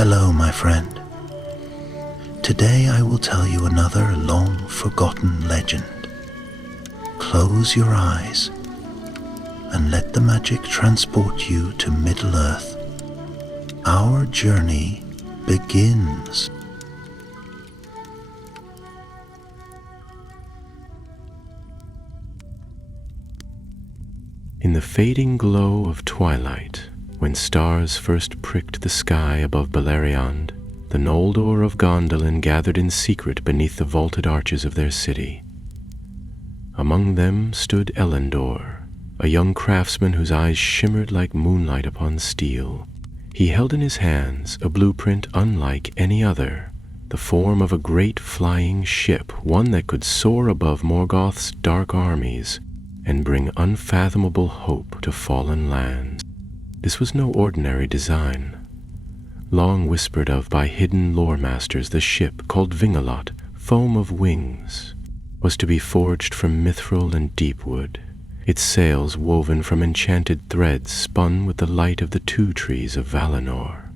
Hello, my friend. Today I will tell you another long-forgotten legend. Close your eyes and let the magic transport you to Middle-earth. Our journey begins. In the fading glow of twilight, when stars first pricked the sky above Beleriand, the Noldor of Gondolin gathered in secret beneath the vaulted arches of their city. Among them stood Elendor, a young craftsman whose eyes shimmered like moonlight upon steel. He held in his hands a blueprint unlike any other, the form of a great flying ship, one that could soar above Morgoth's dark armies and bring unfathomable hope to fallen lands. This was no ordinary design. Long whispered of by hidden lore masters, the ship, called Vingalot, Foam of Wings, was to be forged from mithril and deepwood, its sails woven from enchanted threads spun with the light of the two trees of Valinor.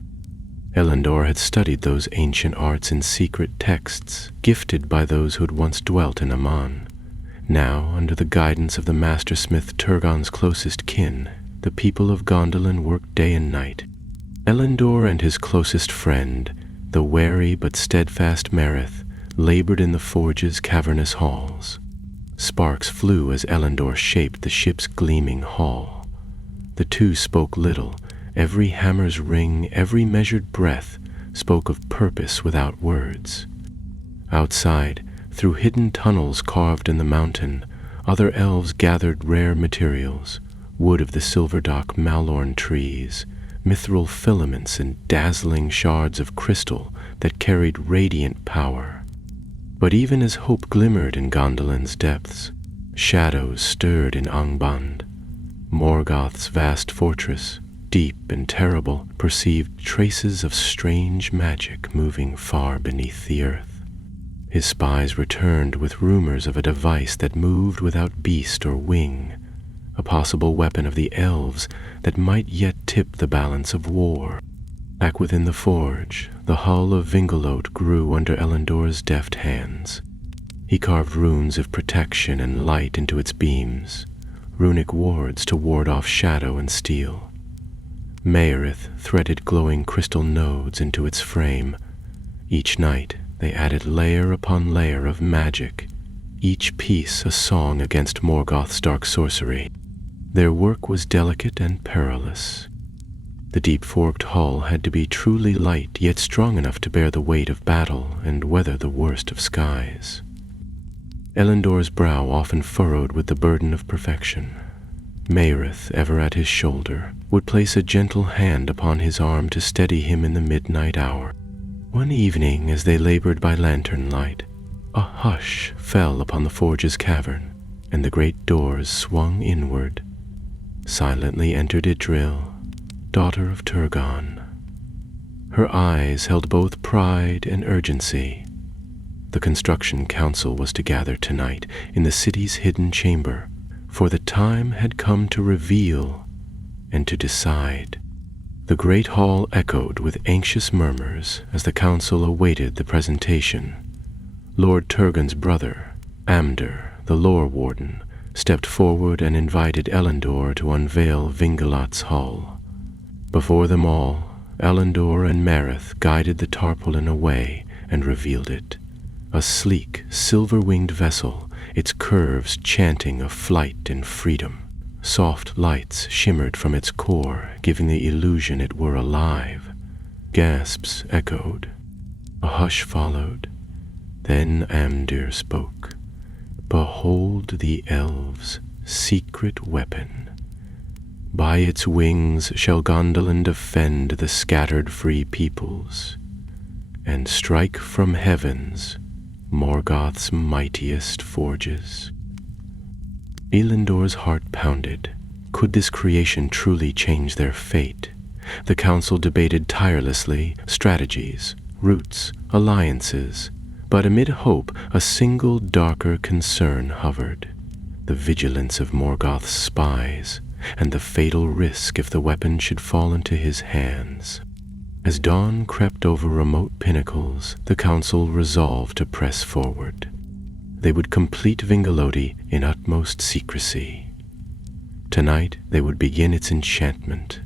Elendor had studied those ancient arts in secret texts, gifted by those who had once dwelt in Aman. Now, under the guidance of the mastersmith Turgon's closest kin, the people of Gondolin worked day and night. Elendor and his closest friend, the wary but steadfast Merith, labored in the forge's cavernous halls. Sparks flew as Elendor shaped the ship's gleaming hull. The two spoke little. Every hammer's ring, every measured breath, spoke of purpose without words. Outside, through hidden tunnels carved in the mountain, other elves gathered rare materials, wood of the Silverdock Malorn trees, mithril filaments and dazzling shards of crystal that carried radiant power. But even as hope glimmered in Gondolin's depths, shadows stirred in Angband. Morgoth's vast fortress, deep and terrible, perceived traces of strange magic moving far beneath the earth. His spies returned with rumors of a device that moved without beast or wing, a possible weapon of the Elves that might yet tip the balance of war. Back within the forge, the hull of Vingalot grew under Elendor's deft hands. He carved runes of protection and light into its beams, runic wards to ward off shadow and steel. Maerith threaded glowing crystal nodes into its frame. Each night, they added layer upon layer of magic, each piece a song against Morgoth's dark sorcery. Their work was delicate and perilous. The deep-forked hull had to be truly light, yet strong enough to bear the weight of battle and weather the worst of skies. Elendor's brow often furrowed with the burden of perfection. Maerith, ever at his shoulder, would place a gentle hand upon his arm to steady him in the midnight hour. One evening, as they labored by lantern light, a hush fell upon the forge's cavern, and the great doors swung inward. Silently entered Idril, daughter of Turgon. Her eyes held both pride and urgency. The construction council was to gather tonight in the city's hidden chamber, for the time had come to reveal and to decide. The great hall echoed with anxious murmurs as the council awaited the presentation. Lord Turgon's brother, Amdur, the lore warden, stepped forward and invited Elendor to unveil Vingalot's hull. Before them all, Elendor and Maerith guided the tarpaulin away and revealed it. A sleek, silver-winged vessel, its curves chanting of flight and freedom. Soft lights shimmered from its core, giving the illusion it were alive. Gasps echoed. A hush followed. Then Amdur spoke. "Behold the Elves' secret weapon. By its wings shall Gondolin defend the scattered free peoples, and strike from heavens Morgoth's mightiest forges." Elendor's heart pounded. Could this creation truly change their fate? The council debated tirelessly strategies, routes, alliances, but amid hope a single darker concern hovered: the vigilance of Morgoth's spies, and the fatal risk if the weapon should fall into his hands. As dawn crept over remote pinnacles, the council resolved to press forward. They would complete Vingalodi in utmost secrecy. Tonight they would begin its enchantment,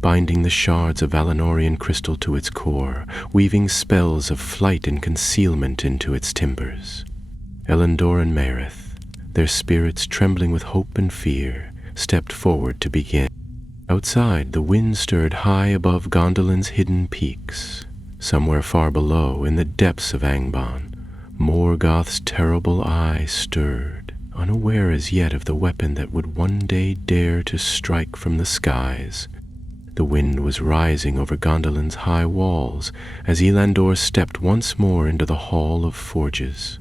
binding the shards of Valinorian crystal to its core, weaving spells of flight and concealment into its timbers. Elendor and Merith, their spirits trembling with hope and fear, stepped forward to begin. Outside, the wind stirred high above Gondolin's hidden peaks. Somewhere far below, in the depths of Angbon, Morgoth's terrible eye stirred, unaware as yet of the weapon that would one day dare to strike from the skies. The wind was rising over Gondolin's high walls as Elandor stepped once more into the Hall of Forges.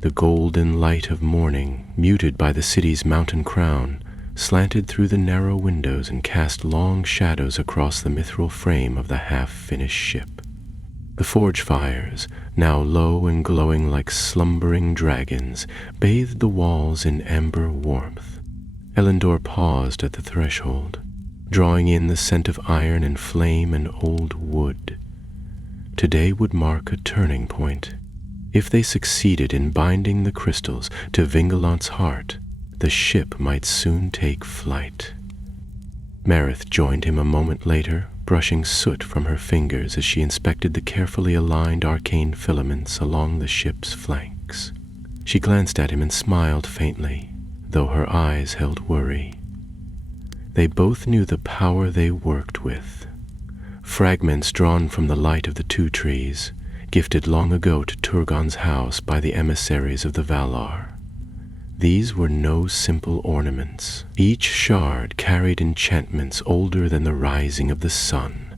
The golden light of morning, muted by the city's mountain crown, slanted through the narrow windows and cast long shadows across the mithril frame of the half-finished ship. The forge fires, now low and glowing like slumbering dragons, bathed the walls in amber warmth. Elendor paused at the threshold, drawing in the scent of iron and flame and old wood. Today would mark a turning point. If they succeeded in binding the crystals to Vingalant's heart, the ship might soon take flight. Merith joined him a moment later, brushing soot from her fingers as she inspected the carefully aligned arcane filaments along the ship's flanks. She glanced at him and smiled faintly, though her eyes held worry. They both knew the power they worked with. Fragments drawn from the light of the two trees, gifted long ago to Turgon's house by the emissaries of the Valar. These were no simple ornaments. Each shard carried enchantments older than the rising of the sun,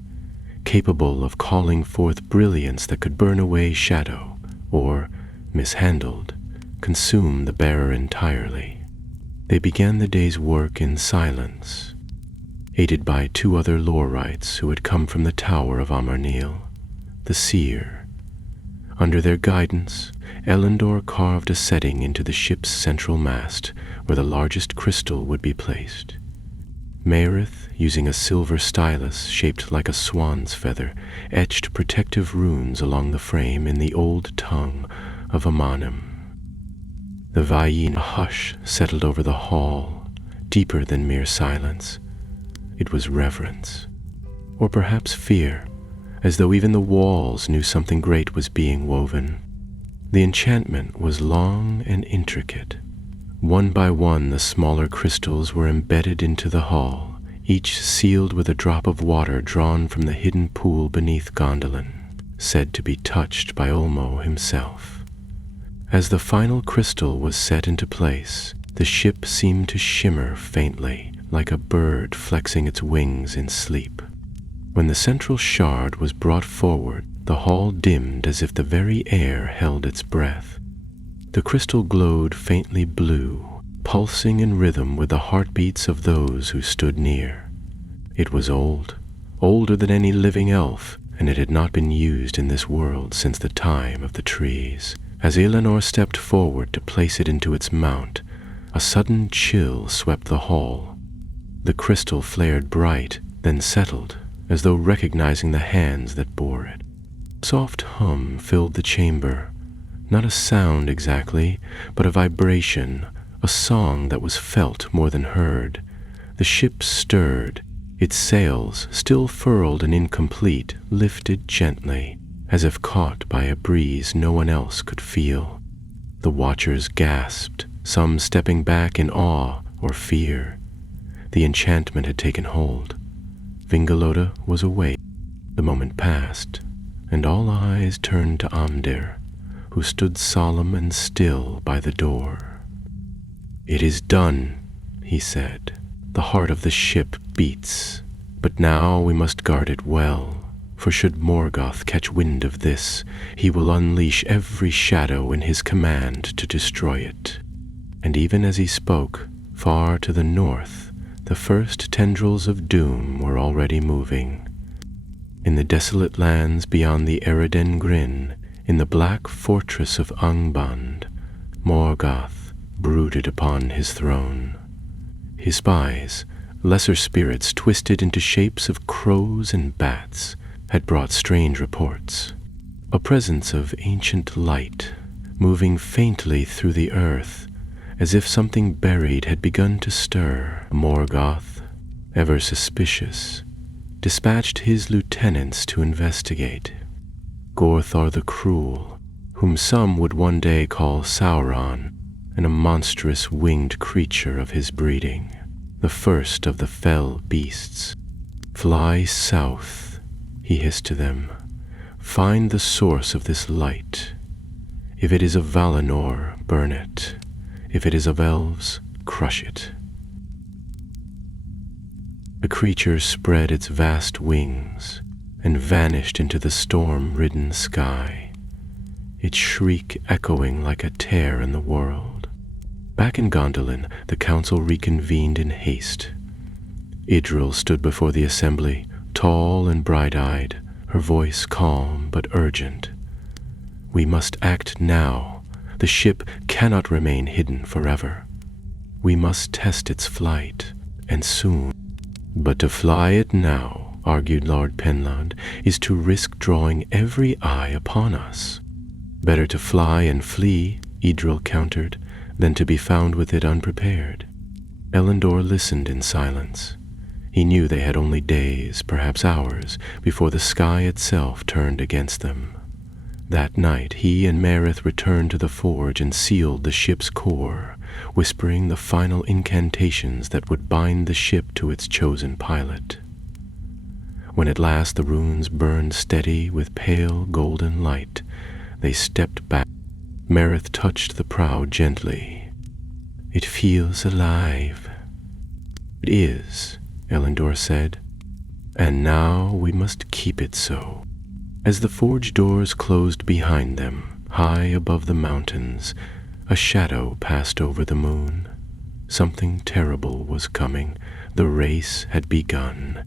capable of calling forth brilliance that could burn away shadow, or, mishandled, consume the bearer entirely. They began the day's work in silence, aided by two other lore-wrights who had come from the Tower of Amarnil, the Seer. Under their guidance, Elendor carved a setting into the ship's central mast where the largest crystal would be placed. Merith, using a silver stylus shaped like a swan's feather, etched protective runes along the frame in the old tongue of Amanim. The Vayin hush settled over the hall, deeper than mere silence. It was reverence, or perhaps fear, as though even the walls knew something great was being woven. The enchantment was long and intricate. One by one the smaller crystals were embedded into the hull, each sealed with a drop of water drawn from the hidden pool beneath Gondolin, said to be touched by Ulmo himself. As the final crystal was set into place, the ship seemed to shimmer faintly, like a bird flexing its wings in sleep. When the central shard was brought forward, the hall dimmed as if the very air held its breath. The crystal glowed faintly blue, pulsing in rhythm with the heartbeats of those who stood near. It was old, older than any living elf, and it had not been used in this world since the time of the trees. As Elenor stepped forward to place it into its mount, a sudden chill swept the hall. The crystal flared bright, then settled, as though recognizing the hands that bore it. Soft hum filled the chamber, not a sound exactly, but a vibration, a song that was felt more than heard. The ship stirred, its sails, still furled and incomplete, lifted gently, as if caught by a breeze no one else could feel. The watchers gasped, some stepping back in awe or fear. The enchantment had taken hold. Vingaloda was awake. The moment passed, and all eyes turned to Amdir, who stood solemn and still by the door. "It is done," he said. "The heart of the ship beats, but now we must guard it well, for should Morgoth catch wind of this, he will unleash every shadow in his command to destroy it." And even as he spoke, far to the north, the first tendrils of doom were already moving. In the desolate lands beyond the Eredin Grin, in the black fortress of Angband, Morgoth brooded upon his throne. His spies, lesser spirits twisted into shapes of crows and bats, had brought strange reports. A presence of ancient light, moving faintly through the earth, as if something buried had begun to stir. Morgoth, ever suspicious, dispatched his lieutenants to investigate. Gorthar the Cruel, whom some would one day call Sauron, and a monstrous winged creature of his breeding, the first of the fell beasts. "Fly south," he hissed to them. "Find the source of this light. If it is of Valinor, burn it. If it is of Elves, crush it." The creature spread its vast wings and vanished into the storm-ridden sky, its shriek echoing like a tear in the world. Back in Gondolin, the council reconvened in haste. Idril stood before the assembly, tall and bright-eyed, her voice calm but urgent. "We must act now. The ship cannot remain hidden forever. We must test its flight, and soon." "But to fly it now," argued Lord Penlod, "is to risk drawing every eye upon us." "Better to fly and flee," Idril countered, "than to be found with it unprepared." Elendor listened in silence. He knew they had only days, perhaps hours, before the sky itself turned against them. That night he and Marith returned to the forge and sealed the ship's core, whispering the final incantations that would bind the ship to its chosen pilot. When at last the runes burned steady with pale golden light, they stepped back. Marith touched the prow gently. "It feels alive." "It is," Elendor said, "and now we must keep it so." As the forge doors closed behind them, high above the mountains, a shadow passed over the moon. Something terrible was coming. The race had begun.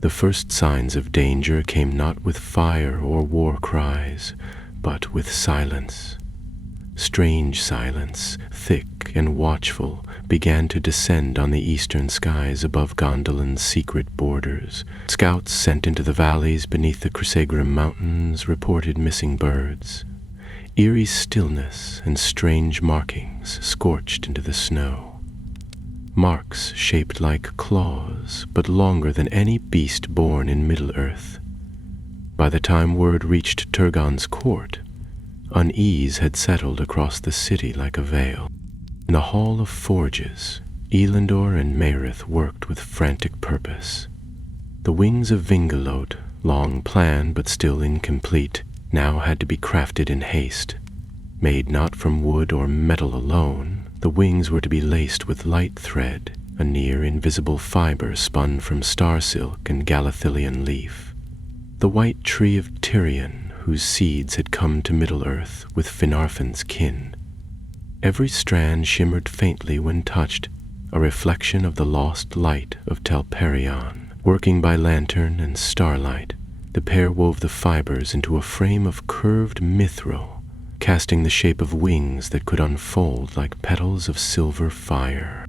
The first signs of danger came not with fire or war cries, but with silence. Strange silence, thick and watchful, began to descend on the eastern skies above Gondolin's secret borders. Scouts sent into the valleys beneath the Crisegrim Mountains reported missing birds. Eerie stillness and strange markings scorched into the snow. Marks shaped like claws, but longer than any beast born in Middle-earth. By the time word reached Turgon's court, unease had settled across the city like a veil. In the Hall of Forges, Elendor and Marith worked with frantic purpose. The wings of Vingelot, long planned but still incomplete, now had to be crafted in haste. Made not from wood or metal alone, the wings were to be laced with light thread, a near-invisible fiber spun from star silk and Galathilian leaf. The white tree of Tyrion, whose seeds had come to Middle-earth with Finarfin's kin. Every strand shimmered faintly when touched, a reflection of the lost light of Telperion. Working by lantern and starlight, the pair wove the fibers into a frame of curved mithril, casting the shape of wings that could unfold like petals of silver fire.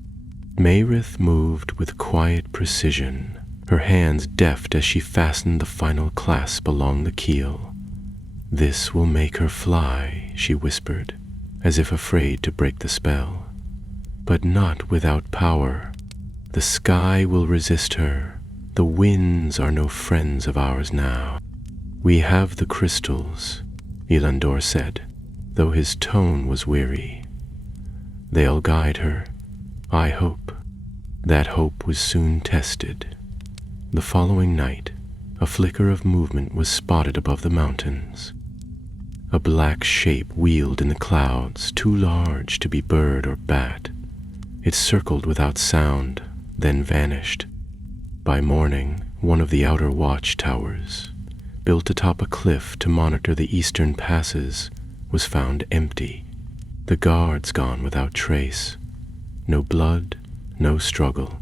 Marith moved with quiet precision, her hands deft as she fastened the final clasp along the keel. "This will make her fly," she whispered, as if afraid to break the spell. "But not without power. The sky will resist her. The winds are no friends of ours now." "We have the crystals," Elendor said, though his tone was weary. "They'll guide her, I hope." That hope was soon tested. The following night, a flicker of movement was spotted above the mountains. A black shape wheeled in the clouds, too large to be bird or bat. It circled without sound, then vanished. By morning, one of the outer watchtowers, built atop a cliff to monitor the eastern passes, was found empty. The guards gone without trace. No blood, no struggle.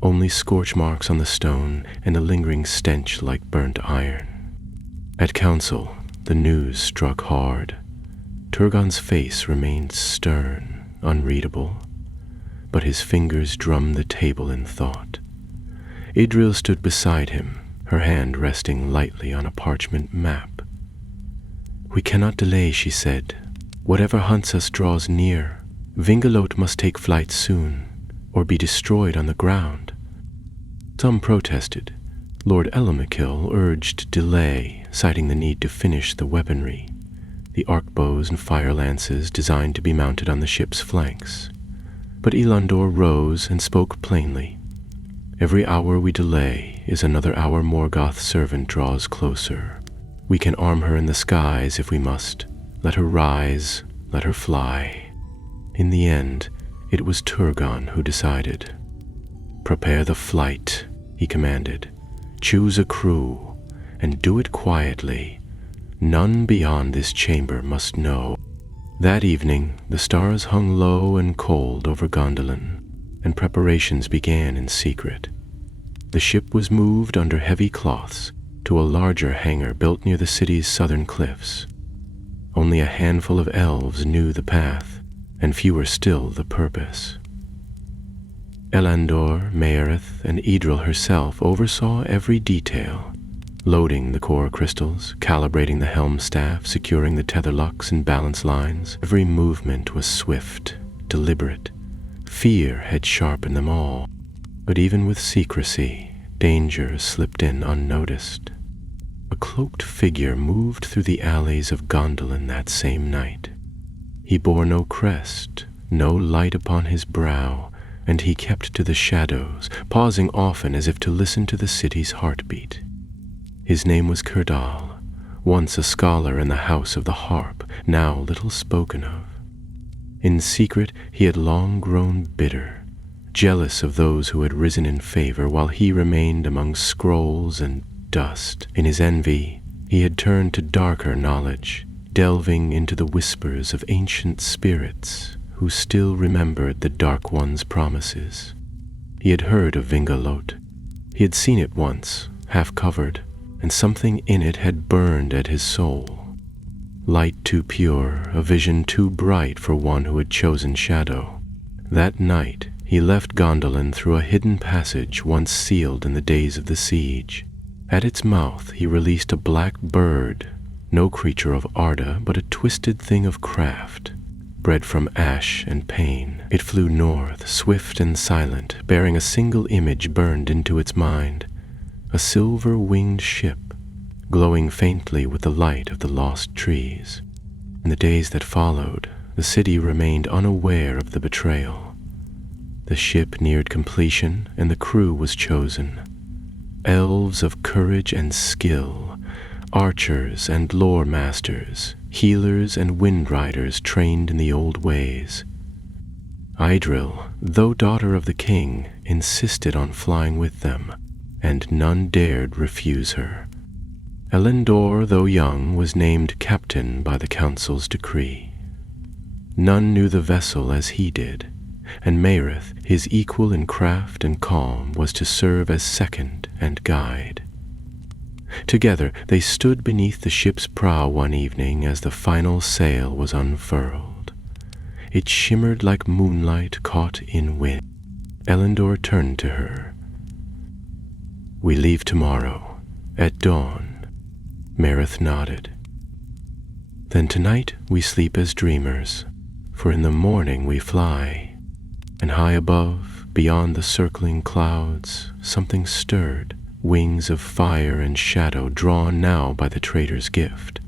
Only scorch marks on the stone and a lingering stench like burnt iron. At council, the news struck hard. Turgon's face remained stern, unreadable, but his fingers drummed the table in thought. Idril stood beside him, her hand resting lightly on a parchment map. "We cannot delay," she said. "Whatever hunts us draws near. Vingalot must take flight soon, or be destroyed on the ground." Some protested. Lord Elamikill urged delay, citing the need to finish the weaponry, the arc-bows and fire lances designed to be mounted on the ship's flanks. But Elandor rose and spoke plainly. "Every hour we delay is another hour Morgoth's servant draws closer. We can arm her in the skies if we must. Let her rise, let her fly." In the end, it was Turgon who decided. "Prepare the flight," he commanded. "Choose a crew, and do it quietly. None beyond this chamber must know." That evening, the stars hung low and cold over Gondolin, and preparations began in secret. The ship was moved under heavy cloths to a larger hangar built near the city's southern cliffs. Only a handful of elves knew the path, and fewer still the purpose. Elandor, Maerith, and Idril herself oversaw every detail, loading the core crystals, calibrating the helm staff, securing the tether locks and balance lines. Every movement was swift, deliberate. Fear had sharpened them all, but even with secrecy, danger slipped in unnoticed. A cloaked figure moved through the alleys of Gondolin that same night. He bore no crest, no light upon his brow, and he kept to the shadows, pausing often as if to listen to the city's heartbeat. His name was Kerdal, once a scholar in the House of the Harp, now little spoken of. In secret he had long grown bitter, jealous of those who had risen in favor while he remained among scrolls and dust. In his envy, he had turned to darker knowledge, delving into the whispers of ancient spirits who still remembered the Dark One's promises. He had heard of Vingalot. He had seen it once, half-covered, and something in it had burned at his soul. Light too pure, a vision too bright for one who had chosen shadow. That night, he left Gondolin through a hidden passage once sealed in the days of the siege. At its mouth, he released a black bird, no creature of Arda, but a twisted thing of craft, bred from ash and pain. It flew north, swift and silent, bearing a single image burned into its mind, a silver-winged ship, glowing faintly with the light of the lost trees. In the days that followed, the city remained unaware of the betrayal. The ship neared completion, and the crew was chosen. Elves of courage and skill, archers and lore masters, healers and wind riders trained in the old ways. Idril, though daughter of the king, insisted on flying with them, and none dared refuse her. Elendor, though young, was named captain by the council's decree. None knew the vessel as he did, and Maerith, his equal in craft and calm, was to serve as second and guide. Together they stood beneath the ship's prow one evening as the final sail was unfurled. It shimmered like moonlight caught in wind. Elendor turned to her. "We leave tomorrow, at dawn." Maerith nodded. "Then tonight we sleep as dreamers, for in the morning we fly." And high above, beyond the circling clouds, something stirred, wings of fire and shadow drawn now by the traitor's gift.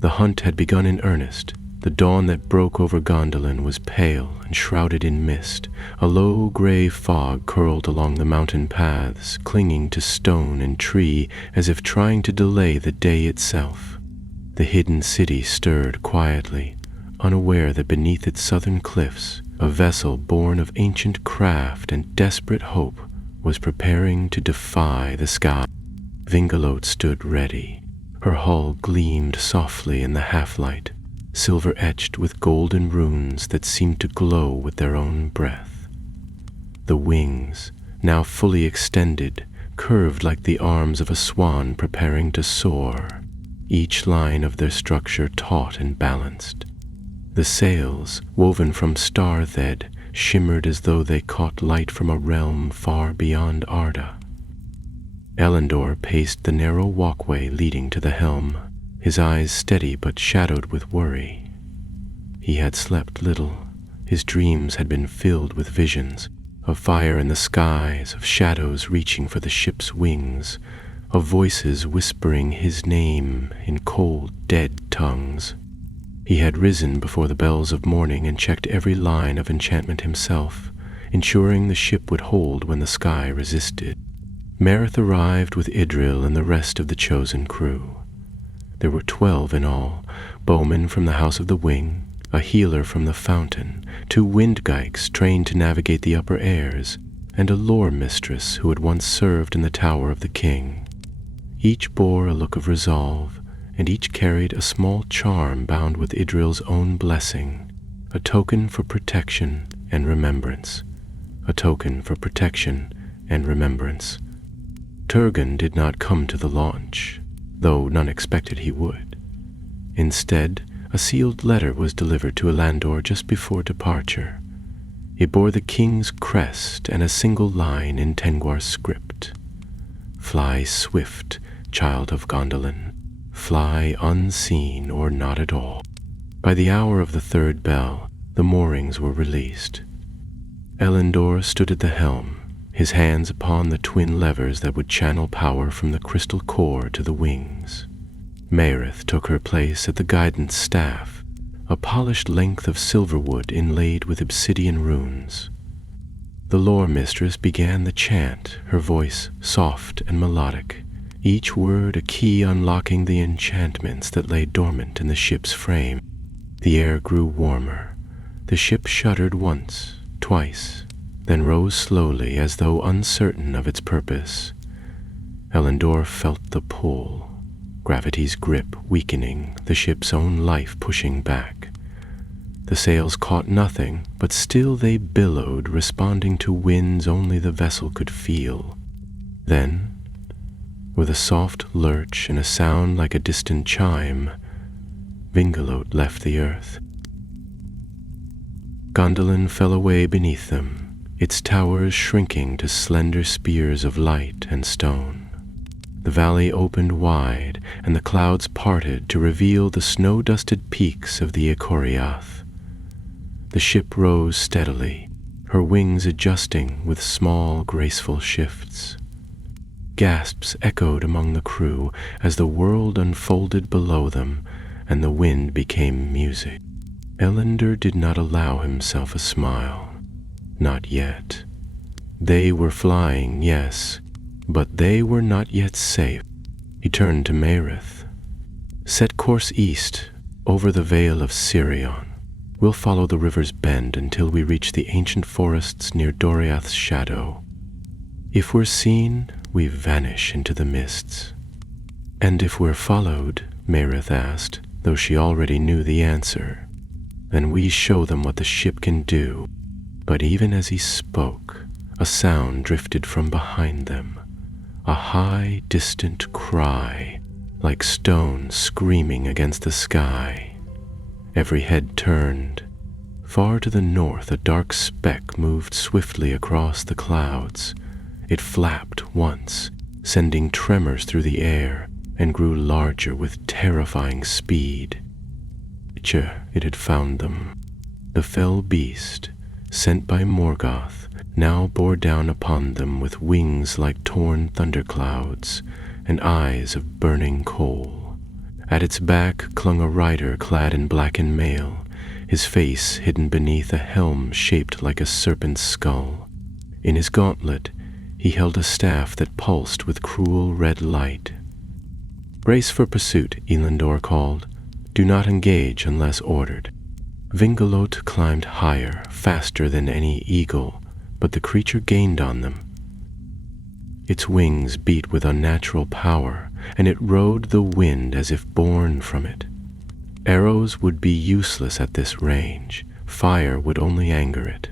The hunt had begun in earnest. The dawn that broke over Gondolin was pale and shrouded in mist. A low gray fog curled along the mountain paths, clinging to stone and tree as if trying to delay the day itself. The hidden city stirred quietly, unaware that beneath its southern cliffs, a vessel born of ancient craft and desperate hope was preparing to defy the sky. Vingalot stood ready. Her hull gleamed softly in the half-light, silver-etched with golden runes that seemed to glow with their own breath. The wings, now fully extended, curved like the arms of a swan preparing to soar, each line of their structure taut and balanced. The sails, woven from star thread, shimmered as though they caught light from a realm far beyond Arda. Elendor paced the narrow walkway leading to the helm, his eyes steady but shadowed with worry. He had slept little. His dreams had been filled with visions of fire in the skies, of shadows reaching for the ship's wings, of voices whispering his name in cold, dead tongues. He had risen before the bells of morning and checked every line of enchantment himself, ensuring the ship would hold when the sky resisted. Marith arrived with Idril and the rest of the chosen crew. There were 12 in all, bowmen from the House of the Wing, a healer from the Fountain, 2 windgeicks trained to navigate the upper airs, and a lore mistress who had once served in the Tower of the King. Each bore a look of resolve, and each carried a small charm bound with Idril's own blessing, a token for protection and remembrance. A token for protection and remembrance. Turgon did not come to the launch, though none expected he would. Instead, a sealed letter was delivered to Elandor just before departure. It bore the king's crest and a single line in Tengwar script. Fly swift, child of Gondolin. Fly unseen or not at all. By the hour of the 3rd bell, the moorings were released. Elendor stood at the helm, his hands upon the twin levers that would channel power from the crystal core to the wings. Marith took her place at the guidance staff, a polished length of silverwood inlaid with obsidian runes. The lore mistress began the chant, her voice soft and melodic, each word a key unlocking the enchantments that lay dormant in the ship's frame. The air grew warmer. The ship shuddered once, twice, then rose slowly as though uncertain of its purpose. Elendor felt the pull, gravity's grip weakening, the ship's own life pushing back. The sails caught nothing, but still they billowed, responding to winds only the vessel could feel. Then, with a soft lurch and a sound like a distant chime, Vingalot left the earth. Gondolin fell away beneath them, its towers shrinking to slender spears of light and stone. The valley opened wide, and the clouds parted to reveal the snow-dusted peaks of the Icoriath. The ship rose steadily, her wings adjusting with small, graceful shifts. Gasps echoed among the crew as the world unfolded below them, and the wind became music. Elendor did not allow himself a smile. Not yet. They were flying, yes, but they were not yet safe. He turned to Marith. Set course east, over the Vale of Sirion. We'll follow the river's bend until we reach the ancient forests near Doriath's shadow. If we're seen, we vanish into the mists. And if we're followed, Marith asked, though she already knew the answer, then we show them what the ship can do. But even as he spoke, a sound drifted from behind them, a high, distant cry, like stones screaming against the sky. Every head turned. Far to the north, a dark speck moved swiftly across the clouds. It flapped once, sending tremors through the air, and grew larger with terrifying speed. It had found them. The fell beast, sent by Morgoth, now bore down upon them with wings like torn thunderclouds and eyes of burning coal. At its back clung a rider clad in blackened mail, his face hidden beneath a helm shaped like a serpent's skull. In his gauntlet, he held a staff that pulsed with cruel red light. "Brace for pursuit," Elendor called. "Do not engage unless ordered." Vingalot climbed higher, faster than any eagle, but the creature gained on them. Its wings beat with unnatural power, and it rode the wind as if born from it. Arrows would be useless at this range. Fire would only anger it.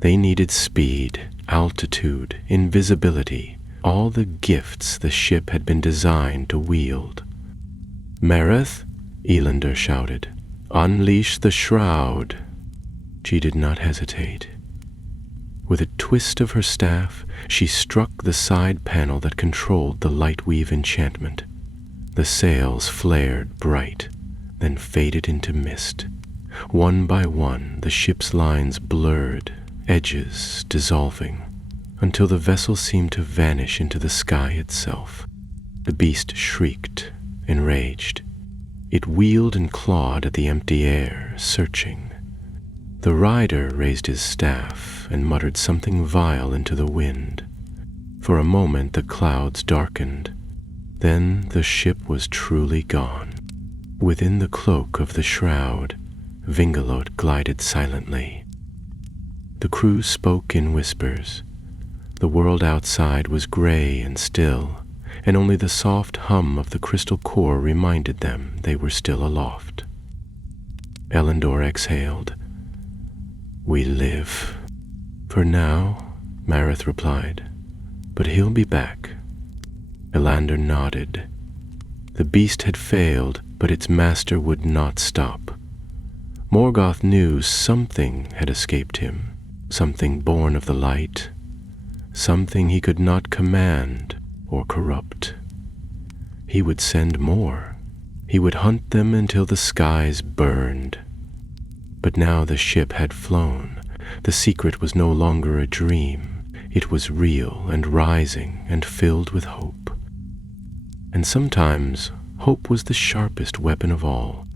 They needed speed, altitude, invisibility, all the gifts the ship had been designed to wield. "Marith," Elendor shouted, "unleash the shroud." She did not hesitate. With a twist of her staff, she struck the side panel that controlled the light-weave enchantment. The sails flared bright, then faded into mist. One by one, the ship's lines blurred, edges dissolving, until the vessel seemed to vanish into the sky itself. The beast shrieked, enraged. It wheeled and clawed at the empty air, searching. The rider raised his staff and muttered something vile into the wind. For a moment the clouds darkened. Then the ship was truly gone. Within the cloak of the shroud, Vingalot glided silently. The crew spoke in whispers. The world outside was gray and still, and only the soft hum of the crystal core reminded them they were still aloft. Elendor exhaled. "We live." "For now," Marith replied, "but he'll be back." Elander nodded. The beast had failed, but its master would not stop. Morgoth knew something had escaped him, something born of the light, something he could not command or corrupt. He would send more. He would hunt them until the skies burned. But now the ship had flown. The secret was no longer a dream. It was real and rising and filled with hope. And sometimes hope was the sharpest weapon of all.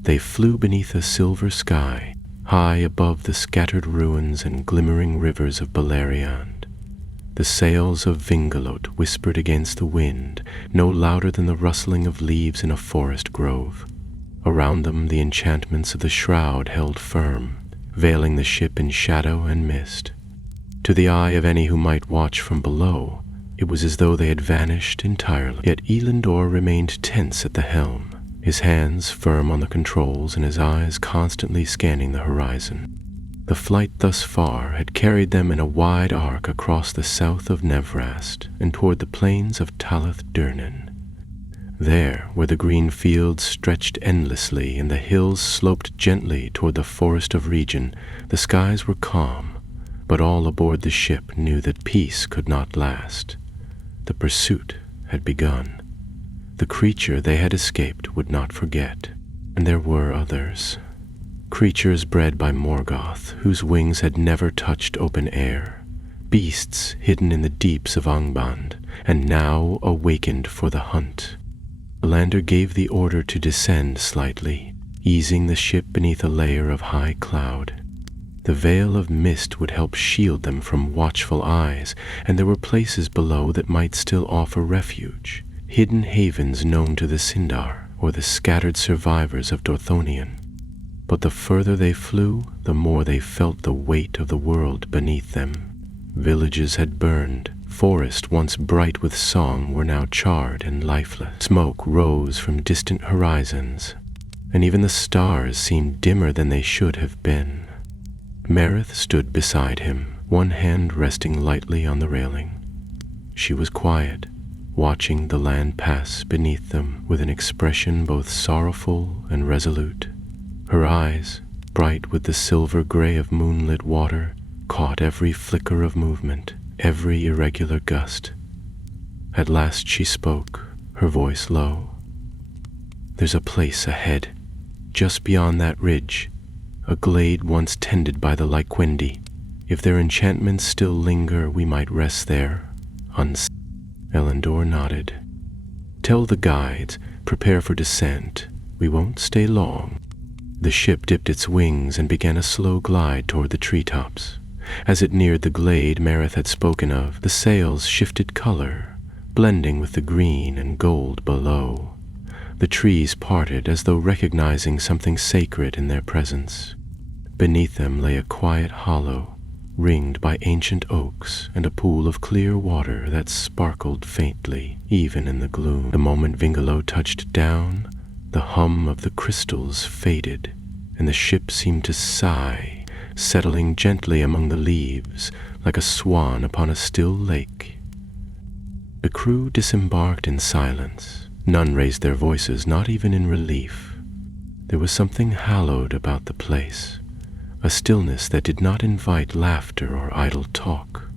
They flew beneath a silver sky, high above the scattered ruins and glimmering rivers of Beleriand. The sails of Vingalot whispered against the wind, no louder than the rustling of leaves in a forest grove. Around them the enchantments of the shroud held firm, veiling the ship in shadow and mist. To the eye of any who might watch from below, it was as though they had vanished entirely. Yet Elendor remained tense at the helm, his hands firm on the controls and his eyes constantly scanning the horizon. The flight thus far had carried them in a wide arc across the south of Nevrast and toward the plains of Talath Durnan. There, where the green fields stretched endlessly and the hills sloped gently toward the forest of Region, the skies were calm, but all aboard the ship knew that peace could not last. The pursuit had begun. The creature they had escaped would not forget, and there were others. Creatures bred by Morgoth, whose wings had never touched open air. Beasts hidden in the deeps of Angband, and now awakened for the hunt. Elander gave the order to descend slightly, easing the ship beneath a layer of high cloud. The veil of mist would help shield them from watchful eyes, and there were places below that might still offer refuge, hidden havens known to the Sindar or the scattered survivors of Dorthonion. But the further they flew, the more they felt the weight of the world beneath them. Villages had burned. Forests once bright with song were now charred and lifeless. Smoke rose from distant horizons, and even the stars seemed dimmer than they should have been. Marith stood beside him, one hand resting lightly on the railing. She was quiet, watching the land pass beneath them with an expression both sorrowful and resolute. Her eyes, bright with the silver gray of moonlit water, caught every flicker of movement, every irregular gust. At last she spoke, her voice low. "There's a place ahead, just beyond that ridge, a glade once tended by the Lyquendi. If their enchantments still linger, we might rest there." Elendor nodded. "Tell the guides, prepare for descent. We won't stay long." The ship dipped its wings and began a slow glide toward the treetops. As it neared the glade Marith had spoken of, the sails shifted color, blending with the green and gold below. The trees parted as though recognizing something sacred in their presence. Beneath them lay a quiet hollow, ringed by ancient oaks and a pool of clear water that sparkled faintly, even in the gloom. The moment Vingalot touched down, the hum of the crystals faded, and the ship seemed to sigh, settling gently among the leaves like a swan upon a still lake. The crew disembarked in silence. None raised their voices, not even in relief. There was something hallowed about the place, a stillness that did not invite laughter or idle talk.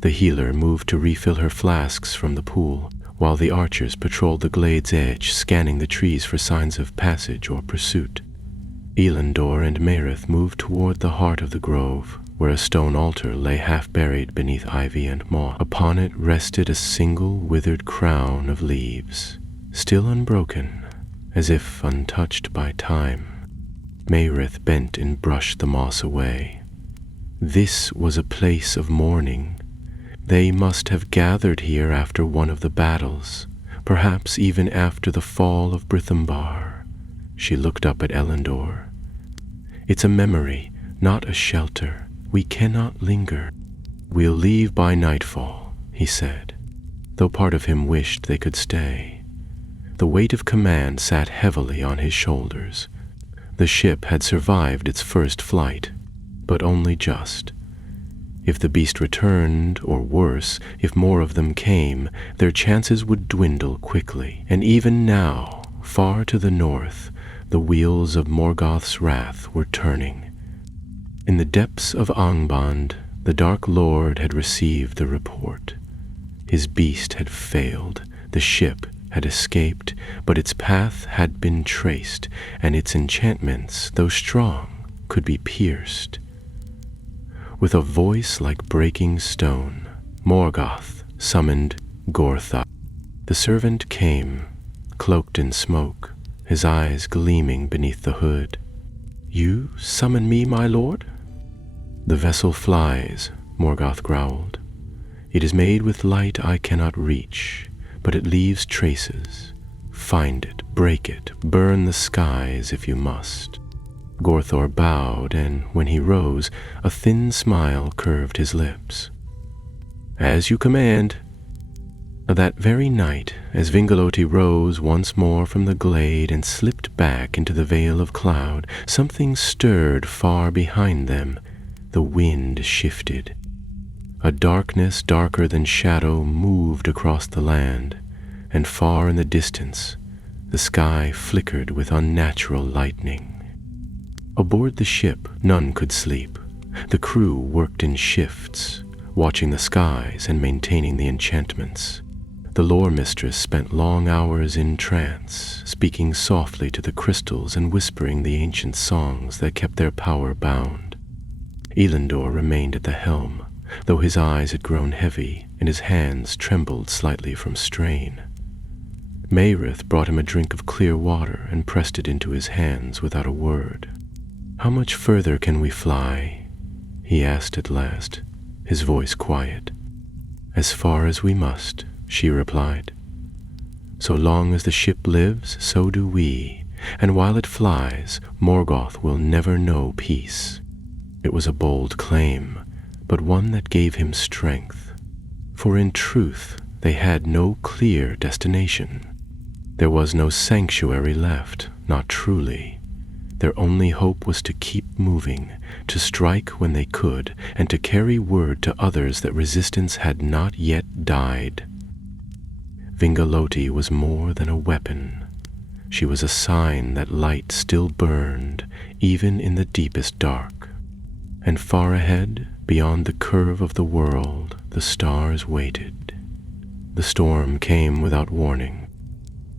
The healer moved to refill her flasks from the pool, while the archers patrolled the glade's edge, scanning the trees for signs of passage or pursuit. Elendor and Merith moved toward the heart of the grove, where a stone altar lay half-buried beneath ivy and moss. Upon it rested a single withered crown of leaves, still unbroken, as if untouched by time. Merith bent and brushed the moss away. This was a place of mourning. They must have gathered here after one of the battles, perhaps even after the fall of Brithembar. She looked up at Elendor. It's a memory, not a shelter. We cannot linger. We'll leave by nightfall, he said, though part of him wished they could stay. The weight of command sat heavily on his shoulders. The ship had survived its first flight, but only just. If the beast returned, or worse, if more of them came, their chances would dwindle quickly. And even now, far to the north, the wheels of Morgoth's wrath were turning. In the depths of Angband, the Dark Lord had received the report. His beast had failed, the ship had escaped, but its path had been traced, and its enchantments, though strong, could be pierced. With a voice like breaking stone, Morgoth summoned Gortha. The servant came, cloaked in smoke, his eyes gleaming beneath the hood. "You summon me, my lord?" "The vessel flies," Morgoth growled. "It is made with light I cannot reach, but it leaves traces. Find it, break it, burn the skies if you must." Gorthor bowed, and when he rose, a thin smile curved his lips. "As you command." That very night, as Vingaloti rose once more from the glade and slipped back into the veil of cloud, something stirred far behind them. The wind shifted. A darkness darker than shadow moved across the land, and far in the distance, the sky flickered with unnatural lightning. Aboard the ship, none could sleep. The crew worked in shifts, watching the skies and maintaining the enchantments. The lore mistress spent long hours in trance, speaking softly to the crystals and whispering the ancient songs that kept their power bound. Elendor remained at the helm, though his eyes had grown heavy and his hands trembled slightly from strain. Merith brought him a drink of clear water and pressed it into his hands without a word. "How much further can we fly?" he asked at last, his voice quiet. "As far as we must," she replied. "So long as the ship lives, so do we, and while it flies, Morgoth will never know peace." It was a bold claim, but one that gave him strength. For in truth, they had no clear destination. There was no sanctuary left, not truly. Their only hope was to keep moving, to strike when they could, and to carry word to others that resistance had not yet died. Vingaloti was more than a weapon. She was a sign that light still burned, even in the deepest dark. And far ahead, beyond the curve of the world, the stars waited. The storm came without warning.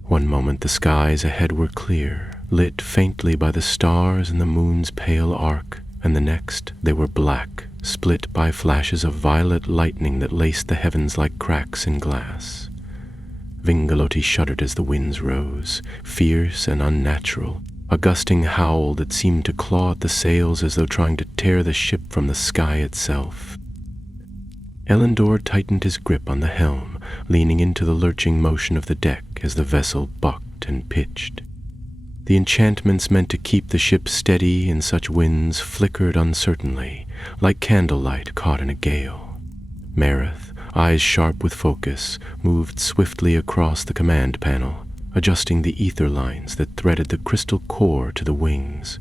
One moment the skies ahead were clear, lit faintly by the stars and the moon's pale arc, and the next they were black, split by flashes of violet lightning that laced the heavens like cracks in glass. Vingaloti shuddered as the winds rose, fierce and unnatural, a gusting howl that seemed to claw at the sails as though trying to tear the ship from the sky itself. Elendor tightened his grip on the helm, leaning into the lurching motion of the deck as the vessel bucked and pitched. The enchantments meant to keep the ship steady in such winds flickered uncertainly, like candlelight caught in a gale. Merith, eyes sharp with focus, moved swiftly across the command panel, adjusting the ether lines that threaded the crystal core to the wings.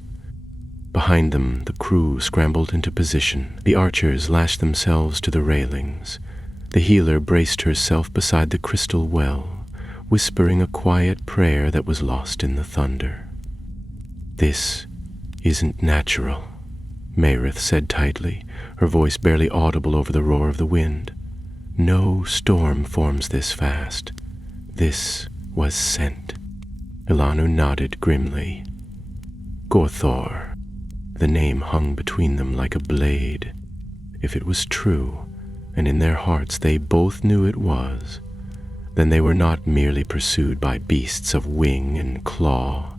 Behind them, the crew scrambled into position. The archers lashed themselves to the railings. The healer braced herself beside the crystal well, whispering a quiet prayer that was lost in the thunder. "This isn't natural," Mayrith said tightly, her voice barely audible over the roar of the wind. "No storm forms this fast. This was sent." Elanu nodded grimly. Gorthor. The name hung between them like a blade. If it was true, and in their hearts they both knew it was, then they were not merely pursued by beasts of wing and claw.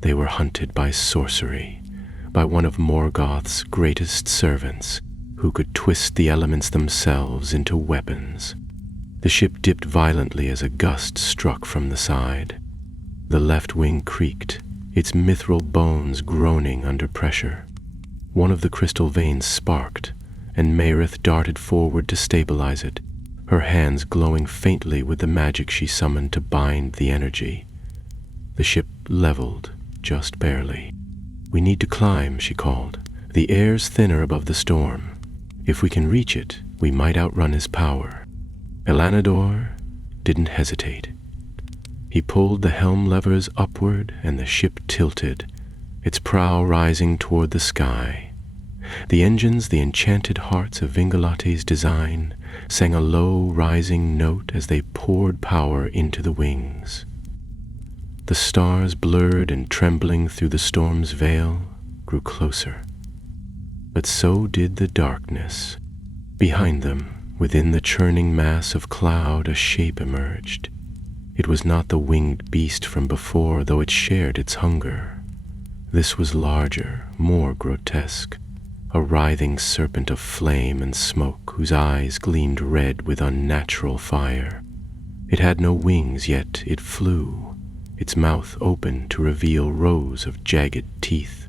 They were hunted by sorcery, by one of Morgoth's greatest servants, who could twist the elements themselves into weapons. The ship dipped violently as a gust struck from the side. The left wing creaked, its mithril bones groaning under pressure. One of the crystal veins sparked, and Mayrith darted forward to stabilize it, her hands glowing faintly with the magic she summoned to bind the energy. The ship leveled, just barely. "We need to climb," she called. "The air's thinner above the storm. If we can reach it, we might outrun his power." Elanador didn't hesitate. He pulled the helm levers upward and the ship tilted, its prow rising toward the sky. The engines, the enchanted hearts of Vingalati's design, sang a low rising note as they poured power into the wings. The stars, blurred and trembling through the storm's veil, grew closer. But so did the darkness. Behind them, within the churning mass of cloud, a shape emerged. It was not the winged beast from before, though it shared its hunger. This was larger, more grotesque, a writhing serpent of flame and smoke whose eyes gleamed red with unnatural fire. It had no wings, yet it flew, its mouth open to reveal rows of jagged teeth,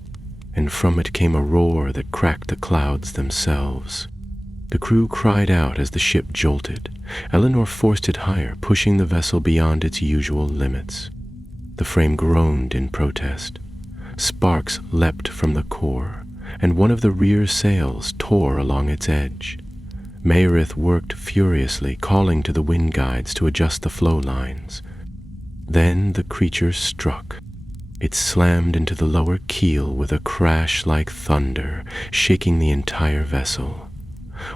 and from it came a roar that cracked the clouds themselves. The crew cried out as the ship jolted. Eleanor forced it higher, pushing the vessel beyond its usual limits. The frame groaned in protest. Sparks leapt from the core, and one of the rear sails tore along its edge. Mayrith worked furiously, calling to the wind guides to adjust the flow lines. Then the creature struck. It slammed into the lower keel with a crash like thunder, shaking the entire vessel.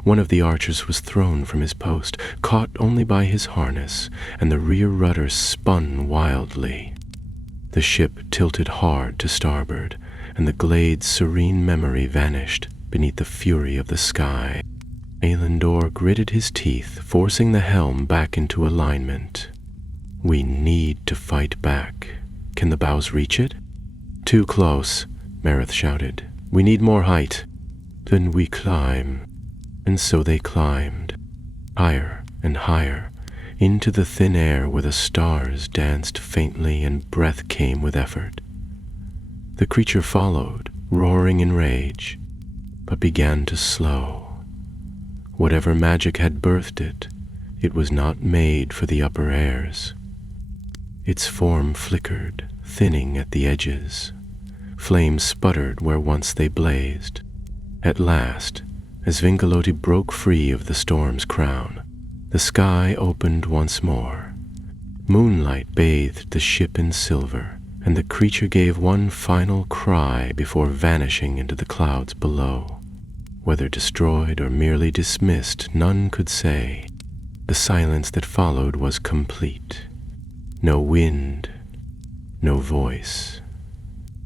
One of the archers was thrown from his post, caught only by his harness, and the rear rudder spun wildly. The ship tilted hard to starboard, and the glade's serene memory vanished beneath the fury of the sky. Elendor gritted his teeth, forcing the helm back into alignment. "We need to fight back. Can the bows reach it?" "Too close," Marith shouted. "We need more height." "Then we climb." And so they climbed, higher and higher, into the thin air where the stars danced faintly and breath came with effort. The creature followed, roaring in rage, but began to slow. Whatever magic had birthed it, it was not made for the upper airs. Its form flickered, thinning at the edges. Flames sputtered where once they blazed. At last, as Vingaloti broke free of the storm's crown, the sky opened once more. Moonlight bathed the ship in silver, and the creature gave one final cry before vanishing into the clouds below. Whether destroyed or merely dismissed, none could say. The silence that followed was complete. No wind, no voice.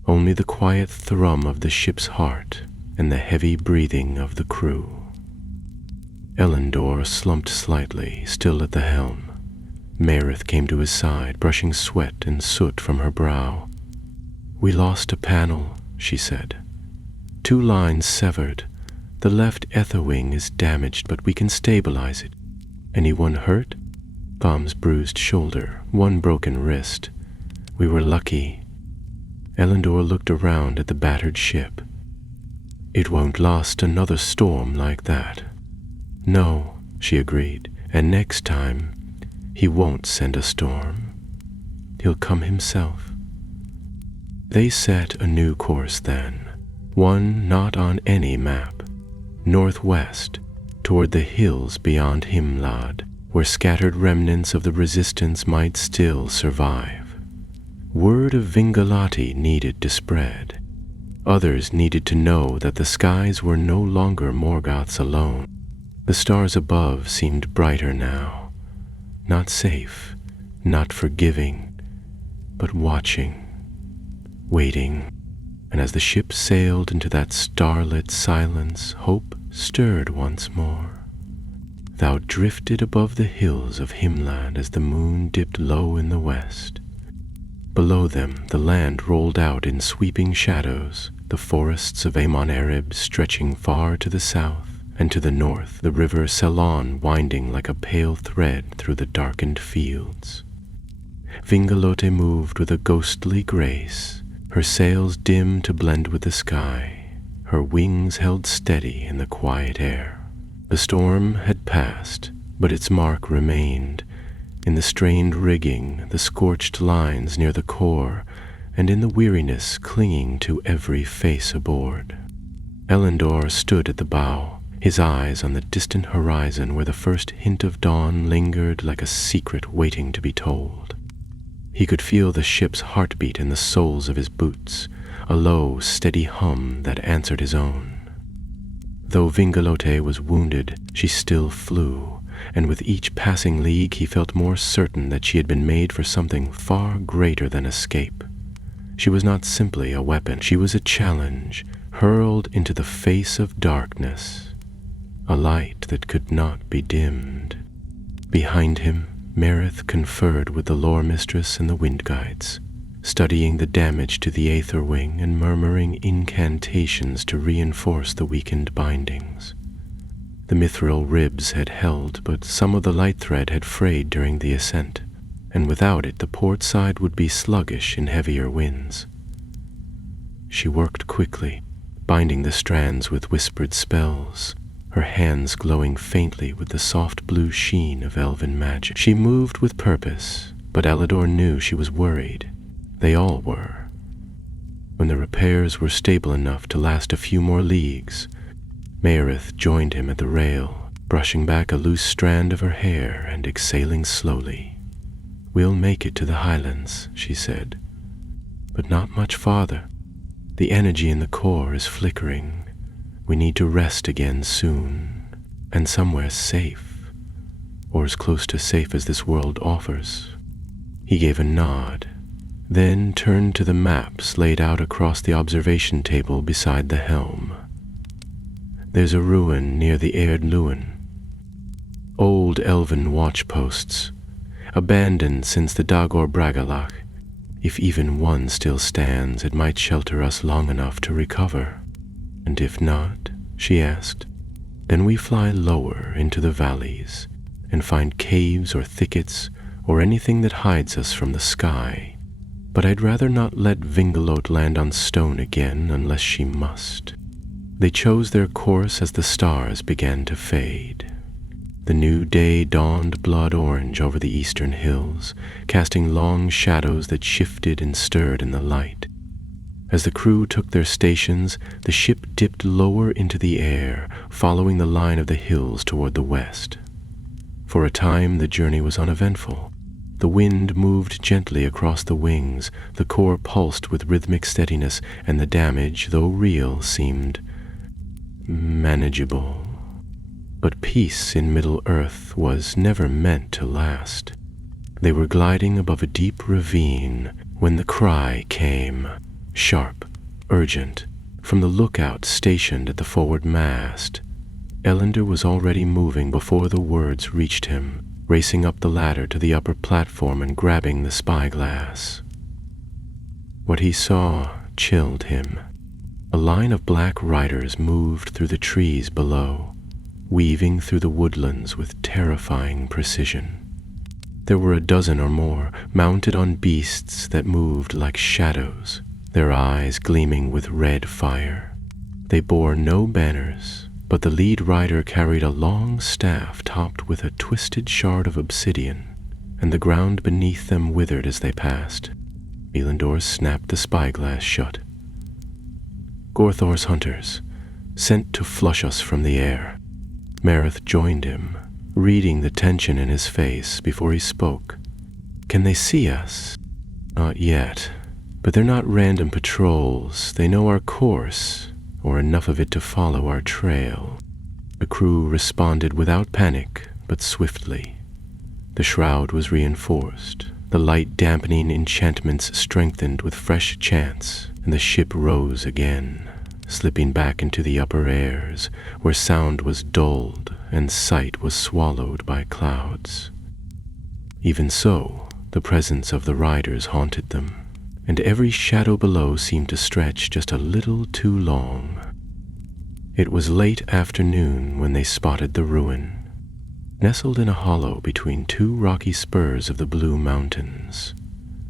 Only the quiet thrum of the ship's heart and the heavy breathing of the crew. Elendor slumped slightly, still at the helm. Mayrith came to his side, brushing sweat and soot from her brow. "We lost a panel," she said. "2 lines severed. The left etherwing is damaged, but we can stabilize it. Anyone hurt?" Thom's bruised shoulder, 1 broken wrist. "We were lucky." Elendor looked around at the battered ship. "It won't last another storm like that." "No," she agreed, "and next time, he won't send a storm. He'll come himself." They set a new course then, one not on any map, northwest, toward the hills beyond Himlad, where scattered remnants of the resistance might still survive. Word of Vingalati needed to spread. Others needed to know that the skies were no longer Morgoth's alone. The stars above seemed brighter now, not safe, not forgiving, but watching, waiting. And as the ship sailed into that starlit silence, hope stirred once more. Thou drifted above the hills of Himland as the moon dipped low in the west. Below them the land rolled out in sweeping shadows, the forests of Amon Ereb stretching far to the south, and to the north the river Selon winding like a pale thread through the darkened fields. Vingalote moved with a ghostly grace, her sails dim to blend with the sky, her wings held steady in the quiet air. The storm had passed, but its mark remained, in the strained rigging, the scorched lines near the core, and in the weariness clinging to every face aboard. Elendor stood at the bow, his eyes on the distant horizon where the first hint of dawn lingered like a secret waiting to be told. He could feel the ship's heartbeat in the soles of his boots, a low, steady hum that answered his own. Though Vingalote was wounded, she still flew, and with each passing league he felt more certain that she had been made for something far greater than escape. She was not simply a weapon, she was a challenge, hurled into the face of darkness, a light that could not be dimmed. Behind him, Merith conferred with the lore mistress and the wind guides, studying the damage to the Aether Wing and murmuring incantations to reinforce the weakened bindings. The mithril ribs had held, but some of the light thread had frayed during the ascent, and without it the port side would be sluggish in heavier winds. She worked quickly, binding the strands with whispered spells, her hands glowing faintly with the soft blue sheen of elven magic. She moved with purpose, but Elendor knew she was worried. They all were. When the repairs were stable enough to last a few more leagues, Merith joined him at the rail, brushing back a loose strand of her hair and exhaling slowly. "We'll make it to the highlands," she said, "but not much farther. The energy in the core is flickering. We need to rest again soon, and somewhere safe, or as close to safe as this world offers." He gave a nod, then turned to the maps laid out across the observation table beside the helm. "There's a ruin near the Erd Luin. Old elven watchposts, abandoned since the Dagor Bragalach. If even one still stands, it might shelter us long enough to recover. And if not," she asked, "then we fly lower into the valleys and find caves or thickets or anything that hides us from the sky. But I'd rather not let Vingalote land on stone again unless she must." They chose their course as the stars began to fade. The new day dawned blood orange over the eastern hills, casting long shadows that shifted and stirred in the light. As the crew took their stations, the ship dipped lower into the air, following the line of the hills toward the west. For a time the journey was uneventful. The wind moved gently across the wings, the core pulsed with rhythmic steadiness, and the damage, though real, seemed manageable. But peace in Middle-earth was never meant to last. They were gliding above a deep ravine when the cry came, sharp, urgent, from the lookout stationed at the forward mast. Elendor was already moving before the words reached him, racing up the ladder to the upper platform and grabbing the spyglass. What he saw chilled him. A line of black riders moved through the trees below, weaving through the woodlands with terrifying precision. There were a dozen or more, mounted on beasts that moved like shadows, their eyes gleaming with red fire. They bore no banners, but the lead rider carried a long staff topped with a twisted shard of obsidian, and the ground beneath them withered as they passed. Elendor snapped the spyglass shut. "Gorthor's hunters, sent to flush us from the air." Merith joined him, reading the tension in his face before he spoke. "Can they see us?" "Not yet, But they're not random patrols. They know our course, or enough of it to follow our trail. The crew responded without panic, but swiftly. The shroud was reinforced, the light dampening enchantments strengthened with fresh chance, and the ship rose again, slipping back into the upper airs, where sound was dulled and sight was swallowed by clouds. Even so, the presence of the riders haunted them, and every shadow below seemed to stretch just a little too long. It was late afternoon when they spotted the ruin, nestled in a hollow between two rocky spurs of the Blue Mountains.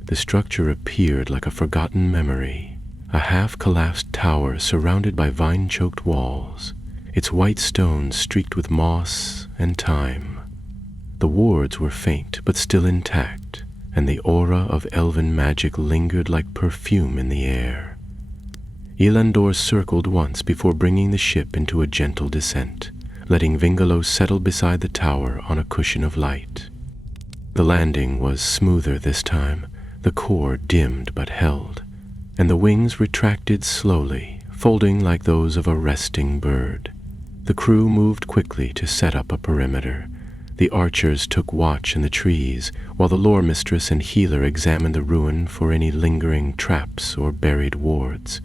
The structure appeared like a forgotten memory, a half-collapsed tower surrounded by vine-choked walls, its white stones streaked with moss and time. The wards were faint but still intact, and the aura of elven magic lingered like perfume in the air. Elandor circled once before bringing the ship into a gentle descent, letting Vingalo settle beside the tower on a cushion of light. The landing was smoother this time, the core dimmed but held, and the wings retracted slowly, folding like those of a resting bird. The crew moved quickly to set up a perimeter. The archers took watch in the trees, while the lore mistress and healer examined the ruin for any lingering traps or buried wards.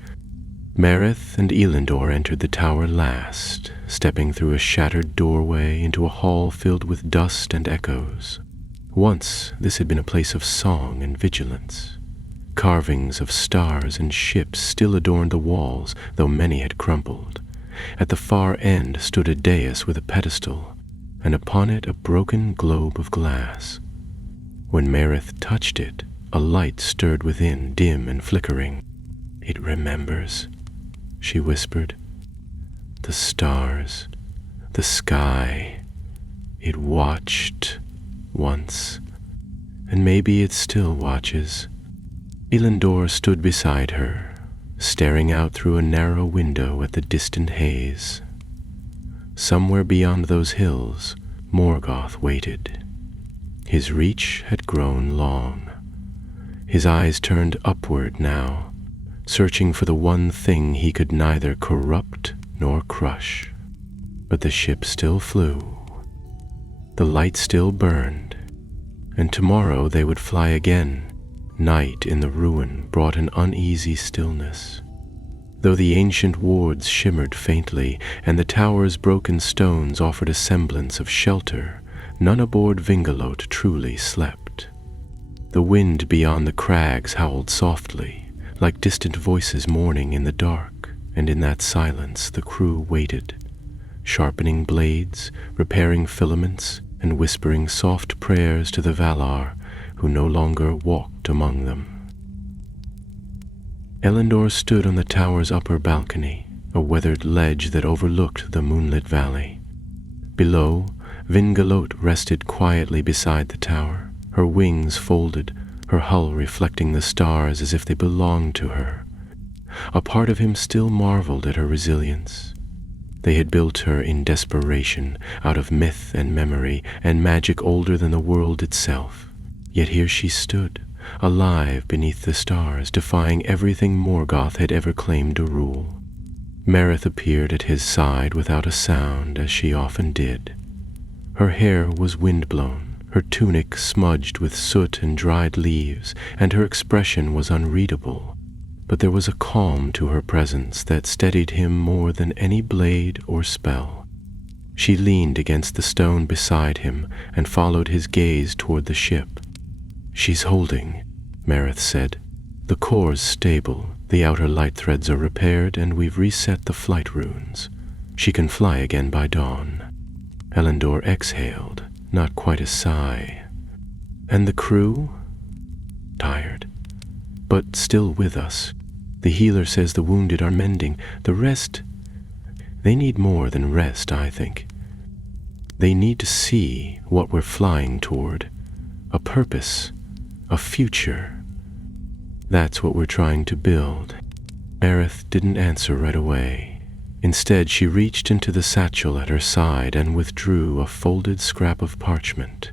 Mareth and Elandor entered the tower last, stepping through a shattered doorway into a hall filled with dust and echoes. Once this had been a place of song and vigilance. Carvings of stars and ships still adorned the walls, though many had crumpled. At the far end stood a dais with a pedestal, and upon it a broken globe of glass. When Mareth touched it, a light stirred within, dim and flickering. "It remembers," she whispered. "The stars, the sky. It watched once, and maybe it still watches." Elandor stood beside her, staring out through a narrow window at the distant haze. Somewhere beyond those hills, Morgoth waited. His reach had grown long. His eyes turned upward now, searching for the one thing he could neither corrupt nor crush. But the ship still flew. The light still burned, and tomorrow they would fly again. Night in the ruin brought an uneasy stillness. Though the ancient wards shimmered faintly, and the tower's broken stones offered a semblance of shelter, none aboard Vingalot truly slept. The wind beyond the crags howled softly, like distant voices mourning in the dark, and in that silence the crew waited, sharpening blades, repairing filaments, and whispering soft prayers to the Valar, who no longer walked among them. Elandor stood on the tower's upper balcony, a weathered ledge that overlooked the moonlit valley. Below, Vingalot rested quietly beside the tower, her wings folded, her hull reflecting the stars as if they belonged to her. A part of him still marveled at her resilience. They had built her in desperation, out of myth and memory, and magic older than the world itself. Yet here she stood, alive beneath the stars, defying everything Morgoth had ever claimed to rule. Mareth appeared at his side without a sound, as she often did. Her hair was windblown, her tunic smudged with soot and dried leaves, and her expression was unreadable. But there was a calm to her presence that steadied him more than any blade or spell. She leaned against the stone beside him and followed his gaze toward the ship. "She's holding," Mareth said. "The core's stable, the outer light threads are repaired, and we've reset the flight runes. She can fly again by dawn." Elandor exhaled, not quite a sigh. "And the crew?" "Tired, but still with us. The healer says the wounded are mending. The rest, they need more than rest, I think. They need to see what we're flying toward. A purpose, a future. That's what we're trying to build." Mareth didn't answer right away. Instead, she reached into the satchel at her side and withdrew a folded scrap of parchment.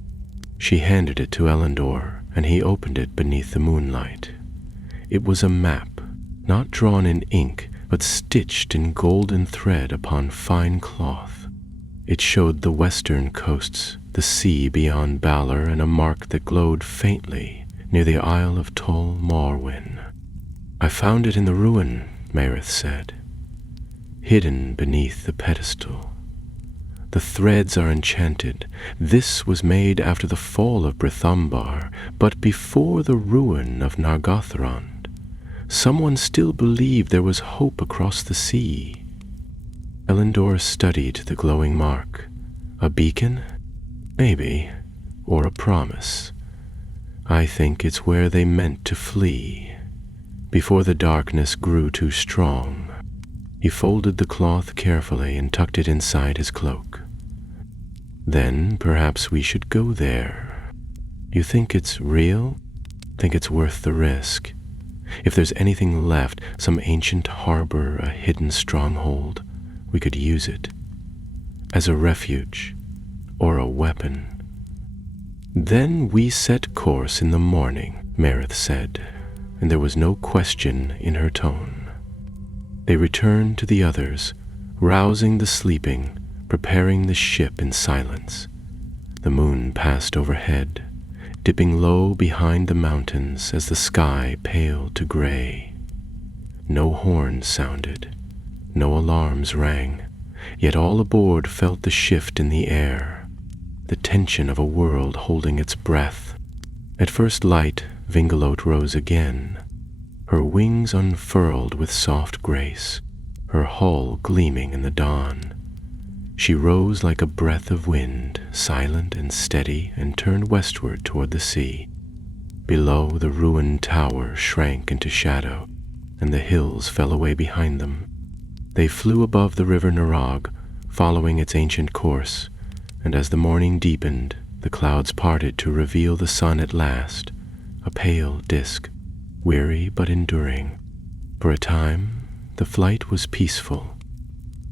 She handed it to Elandor, and he opened it beneath the moonlight. It was a map, not drawn in ink, but stitched in golden thread upon fine cloth. It showed the western coasts, the sea beyond Balor, and a mark that glowed faintly near the Isle of Tol Morwen. "I found it in the ruin," Marith said, "hidden beneath the pedestal. The threads are enchanted. This was made after the fall of Brithambar, but before the ruin of Nargothrond. Someone still believed there was hope across the sea." Elendor studied the glowing mark. A beacon? Maybe. Or a promise. "I think it's where they meant to flee, before the darkness grew too strong." He folded the cloth carefully and tucked it inside his cloak. "Then perhaps we should go there. You think it's real? Think it's worth the risk? If there's anything left, some ancient harbor, a hidden stronghold, we could use it as a refuge or a weapon." "Then we set course in the morning," Marith said, and there was no question in her tone. They returned to the others, rousing the sleeping, preparing the ship in silence. The moon passed overhead, dipping low behind the mountains as the sky paled to gray. No horns sounded, no alarms rang, yet all aboard felt the shift in the air, the tension of a world holding its breath. At first light, Vingalot rose again, her wings unfurled with soft grace, her hull gleaming in the dawn. She rose like a breath of wind, silent and steady, and turned westward toward the sea. Below, the ruined tower shrank into shadow, and the hills fell away behind them. They flew above the river Narog, following its ancient course, and as the morning deepened, the clouds parted to reveal the sun at last, a pale disk, weary but enduring. For a time, the flight was peaceful.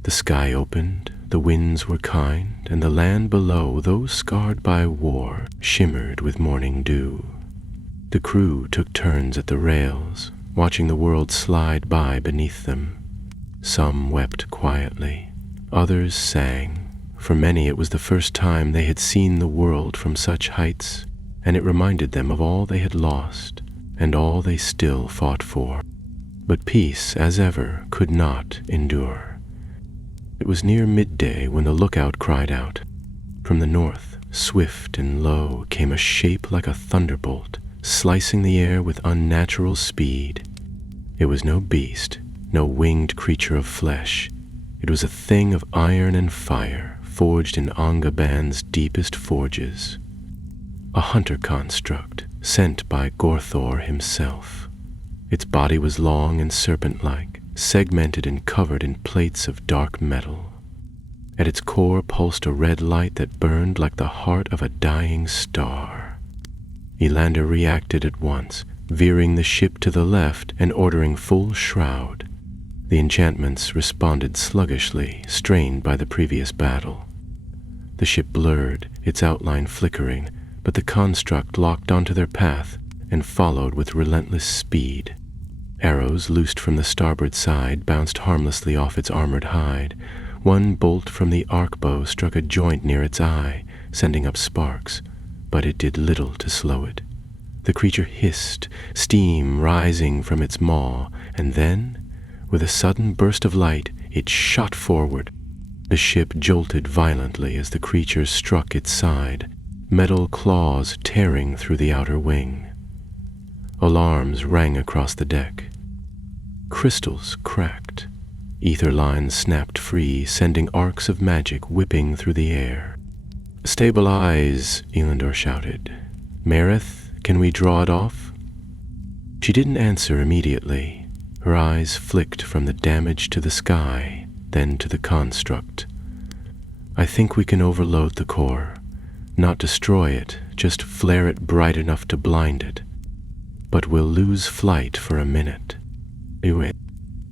The sky opened, the winds were kind, and the land below, though scarred by war, shimmered with morning dew. The crew took turns at the rails, watching the world slide by beneath them. Some wept quietly, others sang. For many it was the first time they had seen the world from such heights, and it reminded them of all they had lost and all they still fought for. But peace, as ever, could not endure. It was near midday when the lookout cried out. From the north, swift and low, came a shape like a thunderbolt, slicing the air with unnatural speed. It was no beast, no winged creature of flesh. It was a thing of iron and fire, forged in Angaban's deepest forges. A hunter construct, sent by Gorthor himself. Its body was long and serpent-like, segmented and covered in plates of dark metal. At its core pulsed a red light that burned like the heart of a dying star. Elander reacted at once, veering the ship to the left and ordering full shroud. The enchantments responded sluggishly, strained by the previous battle. The ship blurred, its outline flickering, but the construct locked onto their path and followed with relentless speed. Arrows loosed from the starboard side bounced harmlessly off its armored hide. One bolt from the arc-bow struck a joint near its eye, sending up sparks, but it did little to slow it. The creature hissed, steam rising from its maw, and then, with a sudden burst of light, it shot forward. The ship jolted violently as the creature struck its side, metal claws tearing through the outer wing. Alarms rang across the deck. Crystals cracked. Ether lines snapped free, sending arcs of magic whipping through the air. "Stabilize," Elendor shouted. "Marith, can we draw it off?" She didn't answer immediately. Her eyes flicked from the damage to the sky, then to the construct. "I think we can overload the core. Not destroy it, just flare it bright enough to blind it. But we'll lose flight for a minute."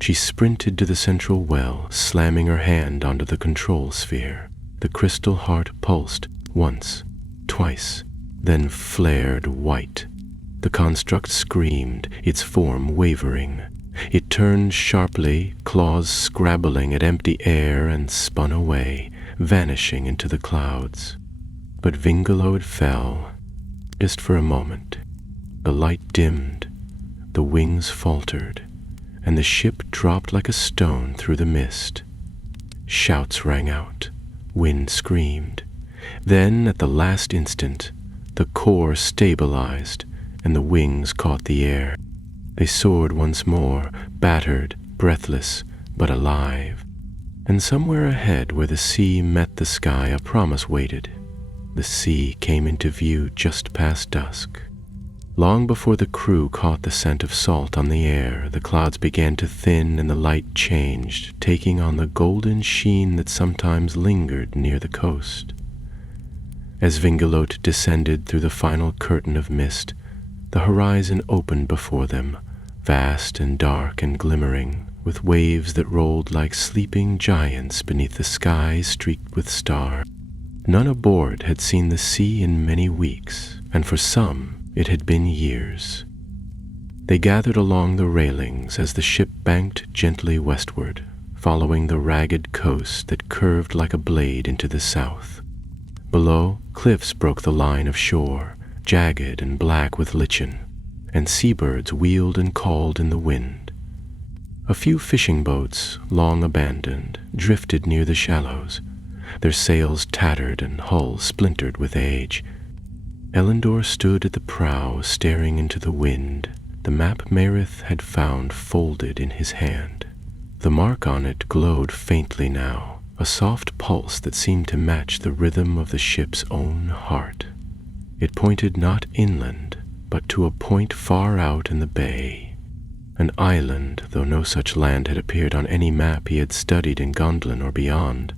She sprinted to the central well, slamming her hand onto the control sphere. The crystal heart pulsed once, twice, then flared white. The construct screamed, its form wavering. It turned sharply, claws scrabbling at empty air, and spun away, vanishing into the clouds. But Vingalode fell, just for a moment. The light dimmed, the wings faltered, and the ship dropped like a stone through the mist. Shouts rang out, wind screamed. Then, at the last instant, the core stabilized, and the wings caught the air. They soared once more, battered, breathless, but alive. And somewhere ahead, where the sea met the sky, a promise waited. The sea came into view just past dusk. Long before the crew caught the scent of salt on the air, the clouds began to thin and the light changed, taking on the golden sheen that sometimes lingered near the coast. As Vingalode descended through the final curtain of mist, the horizon opened before them, vast and dark and glimmering, with waves that rolled like sleeping giants beneath the sky streaked with stars. None aboard had seen the sea in many weeks, and for some it had been years. They gathered along the railings as the ship banked gently westward, following the ragged coast that curved like a blade into the south. Below, cliffs broke the line of shore, jagged and black with lichen, and seabirds wheeled and called in the wind. A few fishing boats, long abandoned, drifted near the shallows, their sails tattered and hulls splintered with age. Elendor stood at the prow, staring into the wind, the map Merith had found folded in his hand. The mark on it glowed faintly now, a soft pulse that seemed to match the rhythm of the ship's own heart. It pointed not inland, but to a point far out in the bay. An island, though no such land had appeared on any map he had studied in Gondolin or beyond.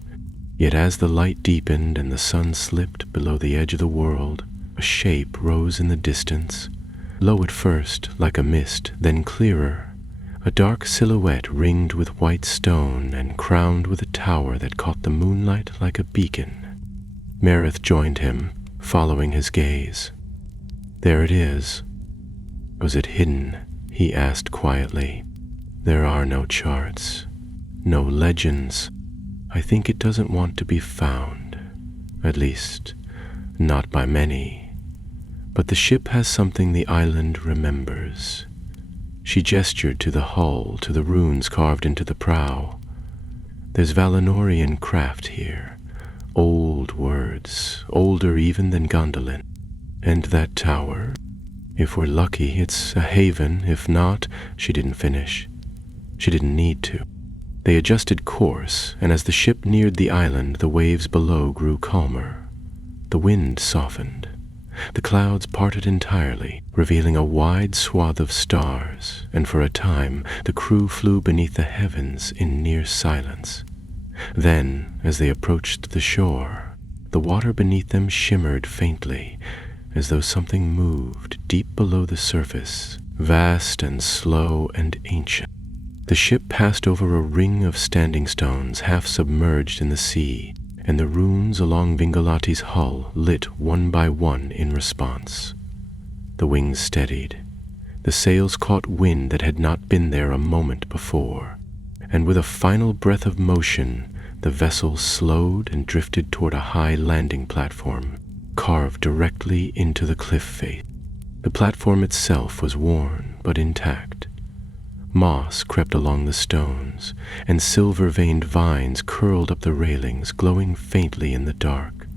Yet as the light deepened and the sun slipped below the edge of the world, a shape rose in the distance, low at first, like a mist, then clearer, a dark silhouette ringed with white stone and crowned with a tower that caught the moonlight like a beacon. Merith joined him, following his gaze. "There it is." "Was it hidden?" he asked quietly. "There are no charts, no legends. I think it doesn't want to be found. At least, not by many. But the ship has something the island remembers." She gestured to the hull, to the runes carved into the prow. "There's Valinorian craft here, old words, older even than Gondolin. And that tower, if we're lucky, it's a haven. If not," she didn't finish. She didn't need to. They adjusted course, and as the ship neared the island, the waves below grew calmer. The wind softened. The clouds parted entirely, revealing a wide swath of stars, and for a time the crew flew beneath the heavens in near silence. Then, as they approached the shore, the water beneath them shimmered faintly, as though something moved deep below the surface, vast and slow and ancient. The ship passed over a ring of standing stones half submerged in the sea, and the runes along Vingalati's hull lit one by one in response. The wings steadied. The sails caught wind that had not been there a moment before, and with a final breath of motion, the vessel slowed and drifted toward a high landing platform, carved directly into the cliff face. The platform itself was worn but intact. Moss crept along the stones, and silver-veined vines curled up the railings, glowing faintly in the dark.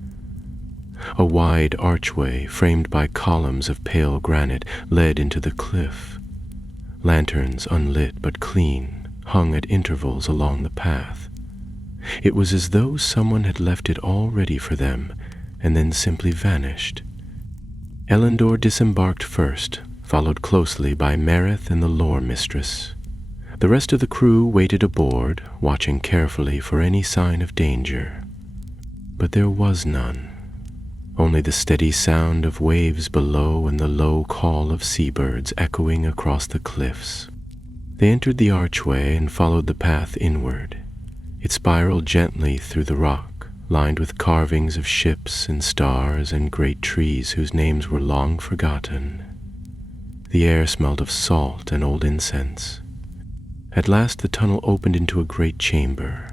A wide archway, framed by columns of pale granite, led into the cliff. Lanterns, unlit but clean, hung at intervals along the path. It was as though someone had left it all ready for them, and then simply vanished. Elendor disembarked first, followed closely by Merith and the lore mistress. The rest of the crew waited aboard, watching carefully for any sign of danger. But there was none, only the steady sound of waves below and the low call of seabirds echoing across the cliffs. They entered the archway and followed the path inward. It spiraled gently through the rock, lined with carvings of ships and stars and great trees whose names were long forgotten. The air smelled of salt and old incense. At last the tunnel opened into a great chamber,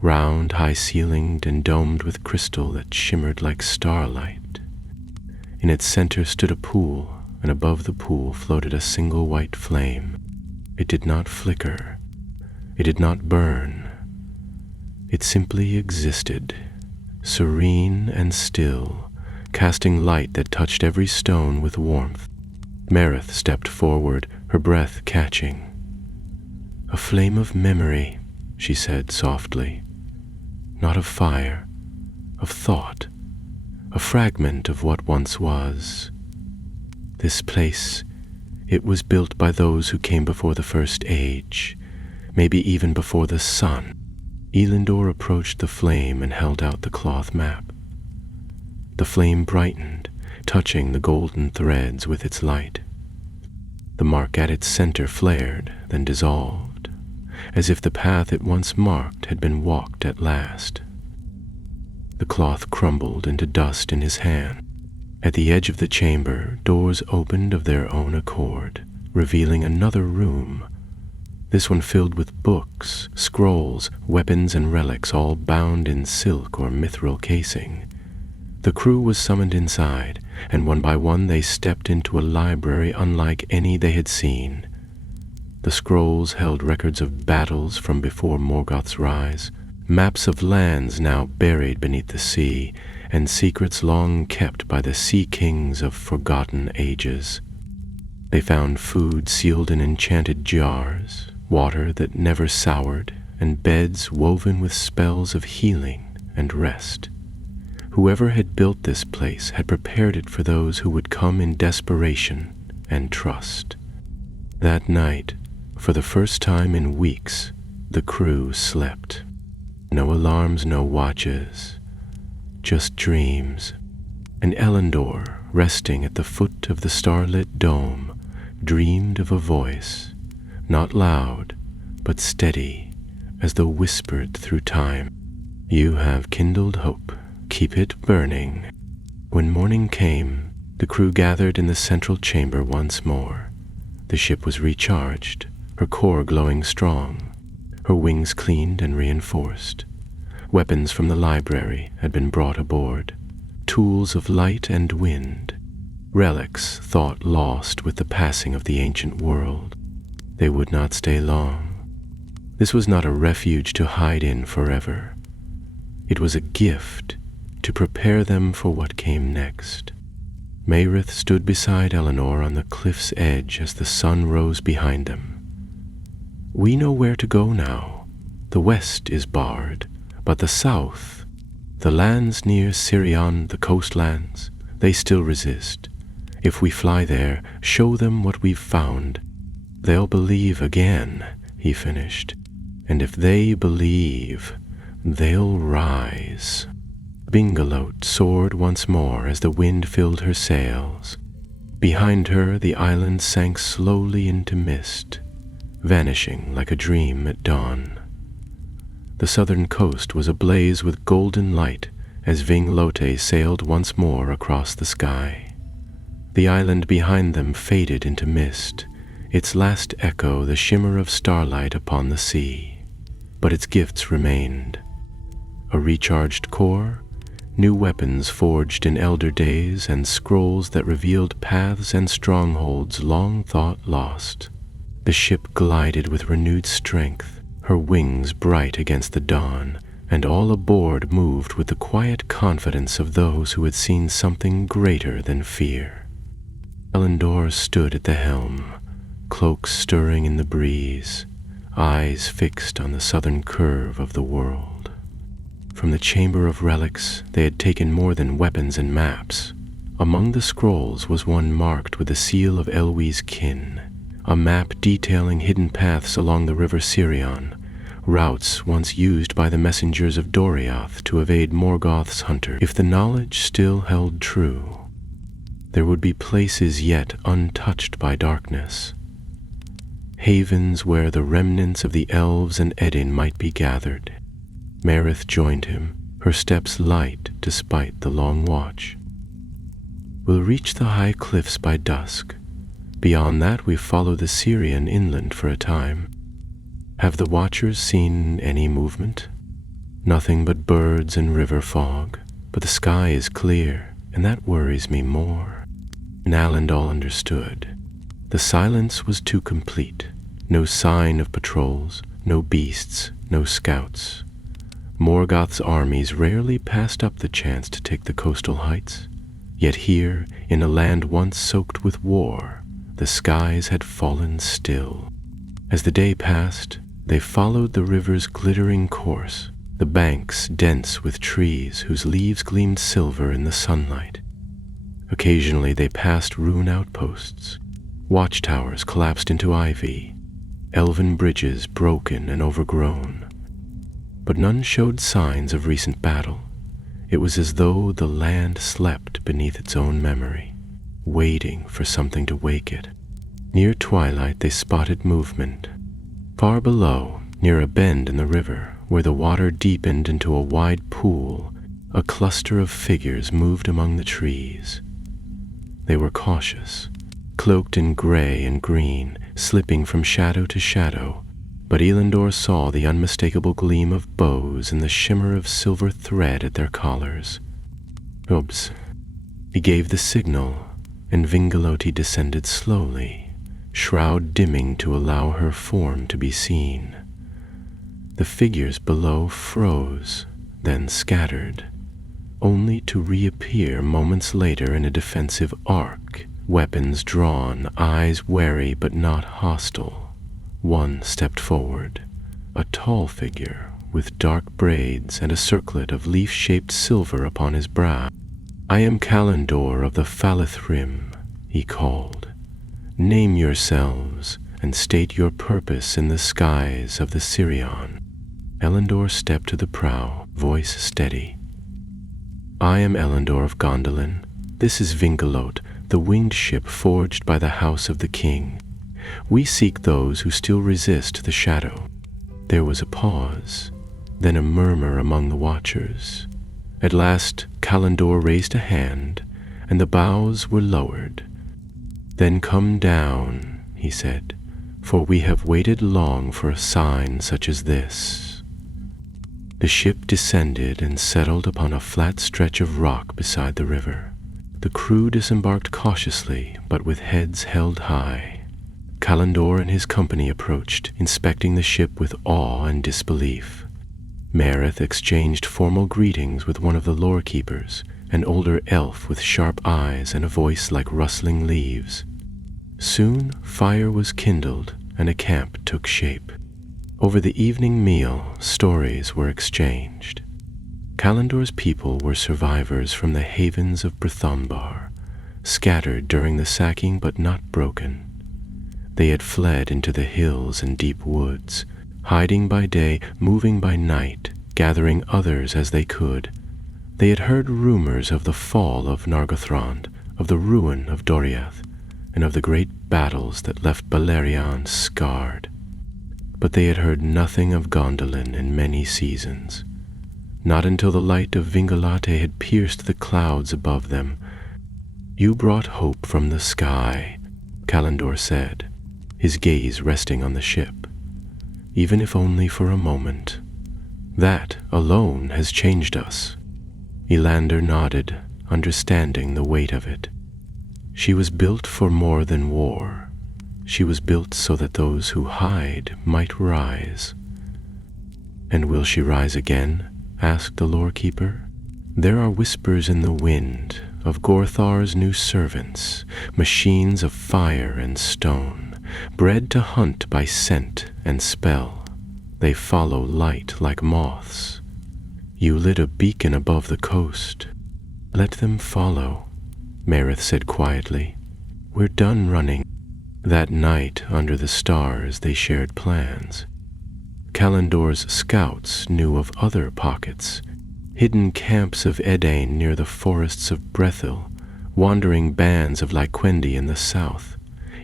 round, high-ceilinged, and domed with crystal that shimmered like starlight. In its center stood a pool, and above the pool floated a single white flame. It did not flicker. It did not burn. It simply existed, serene and still, casting light that touched every stone with warmth. Marith stepped forward, her breath catching. "A flame of memory," she said softly. "Not of fire, of thought, a fragment of what once was. This place, it was built by those who came before the first age, maybe even before the sun." Elendor approached the flame and held out the cloth map. The flame brightened, touching the golden threads with its light. The mark at its center flared, then dissolved, as if the path it once marked had been walked at last. The cloth crumbled into dust in his hand. At the edge of the chamber, doors opened of their own accord, revealing another room, this one filled with books, scrolls, weapons, and relics, all bound in silk or mithril casing. The crew was summoned inside, and one by one they stepped into a library unlike any they had seen. The scrolls held records of battles from before Morgoth's rise, maps of lands now buried beneath the sea, and secrets long kept by the sea kings of forgotten ages. They found food sealed in enchanted jars, water that never soured, and beds woven with spells of healing and rest. Whoever had built this place had prepared it for those who would come in desperation and trust. That night, for the first time in weeks, the crew slept. No alarms, no watches, just dreams. And Elendor, resting at the foot of the starlit dome, dreamed of a voice, not loud, but steady, as though whispered through time. "You have kindled hope. Keep it burning." When morning came, the crew gathered in the central chamber once more. The ship was recharged, her core glowing strong, her wings cleaned and reinforced. Weapons from the library had been brought aboard, tools of light and wind, relics thought lost with the passing of the ancient world. They would not stay long. This was not a refuge to hide in forever. It was a gift to prepare them for what came next. Marith stood beside Eleanor on the cliff's edge as the sun rose behind them. "We know where to go now. The west is barred, but the south, the lands near Sirion, the coastlands, they still resist. If we fly there, show them what we've found, they'll believe again," he finished. "And if they believe, they'll rise." Bingalote soared once more as the wind filled her sails. Behind her, the island sank slowly into mist, vanishing like a dream at dawn. The southern coast was ablaze with golden light as Vinglote sailed once more across the sky. The island behind them faded into mist, its last echo the shimmer of starlight upon the sea. But its gifts remained. A recharged core, new weapons forged in elder days, and scrolls that revealed paths and strongholds long thought lost. The ship glided with renewed strength, her wings bright against the dawn, and all aboard moved with the quiet confidence of those who had seen something greater than fear. Elendor stood at the helm, cloaks stirring in the breeze, eyes fixed on the southern curve of the world. From the chamber of relics, they had taken more than weapons and maps. Among the scrolls was one marked with the seal of Elwi's kin, a map detailing hidden paths along the river Sirion, routes once used by the messengers of Doriath to evade Morgoth's hunters. If the knowledge still held true, there would be places yet untouched by darkness, havens where the remnants of the Elves and Edin might be gathered. Marith joined him, her steps light despite the long watch. "We'll reach the high cliffs by dusk. Beyond that, we follow the Syrian inland for a time. Have the watchers seen any movement? Nothing but birds and river fog, but the sky is clear, and that worries me more. And Alandal understood. The silence was too complete. No sign of patrols, no beasts, no scouts. Morgoth's armies rarely passed up the chance to take the coastal heights. Yet here, in a land once soaked with war, the skies had fallen still. As the day passed, they followed the river's glittering course, the banks dense with trees whose leaves gleamed silver in the sunlight. Occasionally they passed ruined outposts, watchtowers collapsed into ivy, elven bridges broken and overgrown. But none showed signs of recent battle. It was as though the land slept beneath its own memory, waiting for something to wake it. Near twilight they spotted movement. Far below, near a bend in the river, where the water deepened into a wide pool, a cluster of figures moved among the trees. They were cautious, cloaked in gray and green, slipping from shadow to shadow, but Elandor saw the unmistakable gleam of bows and the shimmer of silver thread at their collars. Oops. He gave the signal, and Vingaloti descended slowly, shroud dimming to allow her form to be seen. The figures below froze, then scattered, only to reappear moments later in a defensive arc, weapons drawn, eyes wary but not hostile. One stepped forward, a tall figure with dark braids and a circlet of leaf-shaped silver upon his brow. "I am Callandor of the Falithrim," he called. "Name yourselves and state your purpose in the skies of the Sirion." Elandor stepped to the prow, voice steady. "I am Elandor of Gondolin. This is Vingalot, the winged ship forged by the house of the king. We seek those who still resist the shadow." There was a pause, then a murmur among the watchers. At last, Callandor raised a hand, and the bows were lowered. "Then come down," he said, "for we have waited long for a sign such as this." The ship descended and settled upon a flat stretch of rock beside the river. The crew disembarked cautiously, but with heads held high. Callandor and his company approached, inspecting the ship with awe and disbelief. Mareth exchanged formal greetings with one of the lore-keepers, an older elf with sharp eyes and a voice like rustling leaves. Soon fire was kindled and a camp took shape. Over the evening meal, stories were exchanged. Callandor's people were survivors from the havens of Brithambar, scattered during the sacking but not broken. They had fled into the hills and deep woods, hiding by day, moving by night, gathering others as they could. They had heard rumors of the fall of Nargothrond, of the ruin of Doriath, and of the great battles that left Beleriand scarred. But they had heard nothing of Gondolin in many seasons. Not until the light of Vingalate had pierced the clouds above them. "You brought hope from the sky," Callandor said, his gaze resting on the ship. "Even if only for a moment. That alone has changed us." Elander nodded, understanding the weight of it. She was built for more than war. She was built so that those who hide might rise. "And will she rise again?" asked the lore-keeper. "There are whispers in the wind of Gorthar's new servants, machines of fire and stone, bred to hunt by scent and spell. They follow light like moths. You lit a beacon above the coast. Let them follow," Mareth said quietly. "We're done running." That night, under the stars, they shared plans. Callandor's scouts knew of other pockets, hidden camps of Edain near the forests of Brethil, wandering bands of Lyquendi in the south,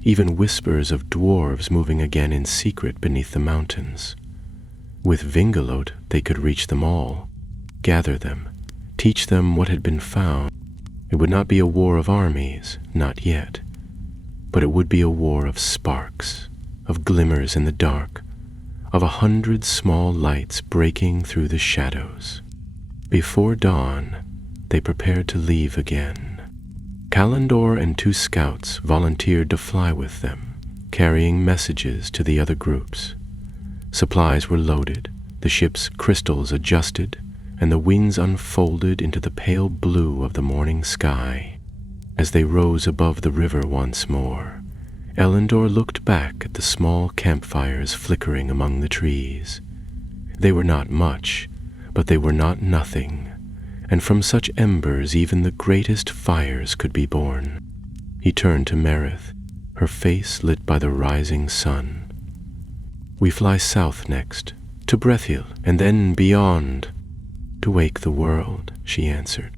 even whispers of dwarves moving again in secret beneath the mountains. With Vingalot, they could reach them all, gather them, teach them what had been found. It would not be a war of armies, not yet. but it would be a war of sparks, of glimmers in the dark, of 100 small lights breaking through the shadows. Before dawn, they prepared to leave again. Callandor and 2 scouts volunteered to fly with them, carrying messages to the other groups. Supplies were loaded, the ship's crystals adjusted, and the wings unfolded into the pale blue of the morning sky. As they rose above the river once more, Elendor looked back at the small campfires flickering among the trees. They were not much, but they were not nothing, and from such embers even the greatest fires could be born. He turned to Merith, her face lit by the rising sun. "We fly south next, to Brethil, and then beyond." "To wake the world," she answered.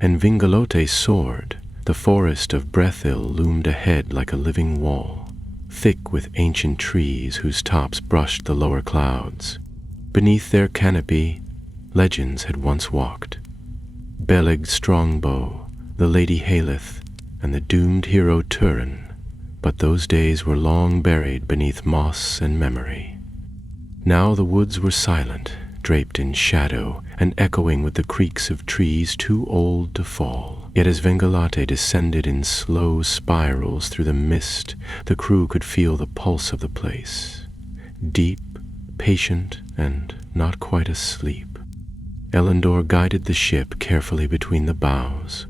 And Vingalote soared. The forest of Brethil loomed ahead like a living wall, thick with ancient trees whose tops brushed the lower clouds. Beneath their canopy, legends had once walked. Beleg Strongbow, the Lady Haleth, and the doomed hero Turin, but those days were long buried beneath moss and memory. Now the woods were silent, draped in shadow, and echoing with the creaks of trees too old to fall. Yet as Vengalate descended in slow spirals through the mist, the crew could feel the pulse of the place. Deep, patient, and not quite asleep. Elendor guided the ship carefully between the bows.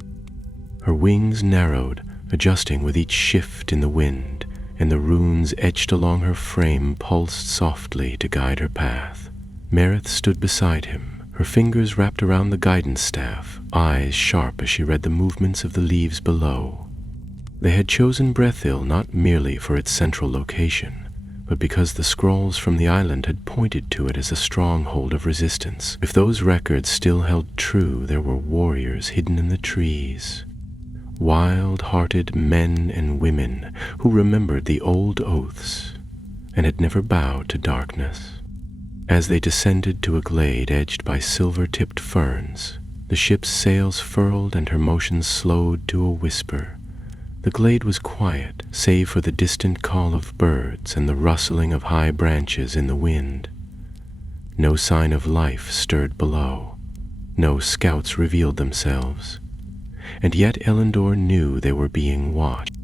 Her wings narrowed, adjusting with each shift in the wind, and the runes etched along her frame pulsed softly to guide her path. Merith stood beside him, her fingers wrapped around the guidance staff, eyes sharp as she read the movements of the leaves below. They had chosen Brethil not merely for its central location, but because the scrolls from the island had pointed to it as a stronghold of resistance. If those records still held true, there were warriors hidden in the trees. Wild-hearted men and women who remembered the old oaths and had never bowed to darkness. As they descended to a glade edged by silver-tipped ferns, the ship's sails furled and her motions slowed to a whisper. The glade was quiet, save for the distant call of birds and the rustling of high branches in the wind. No sign of life stirred below. No scouts revealed themselves. And yet Elendor knew they were being watched.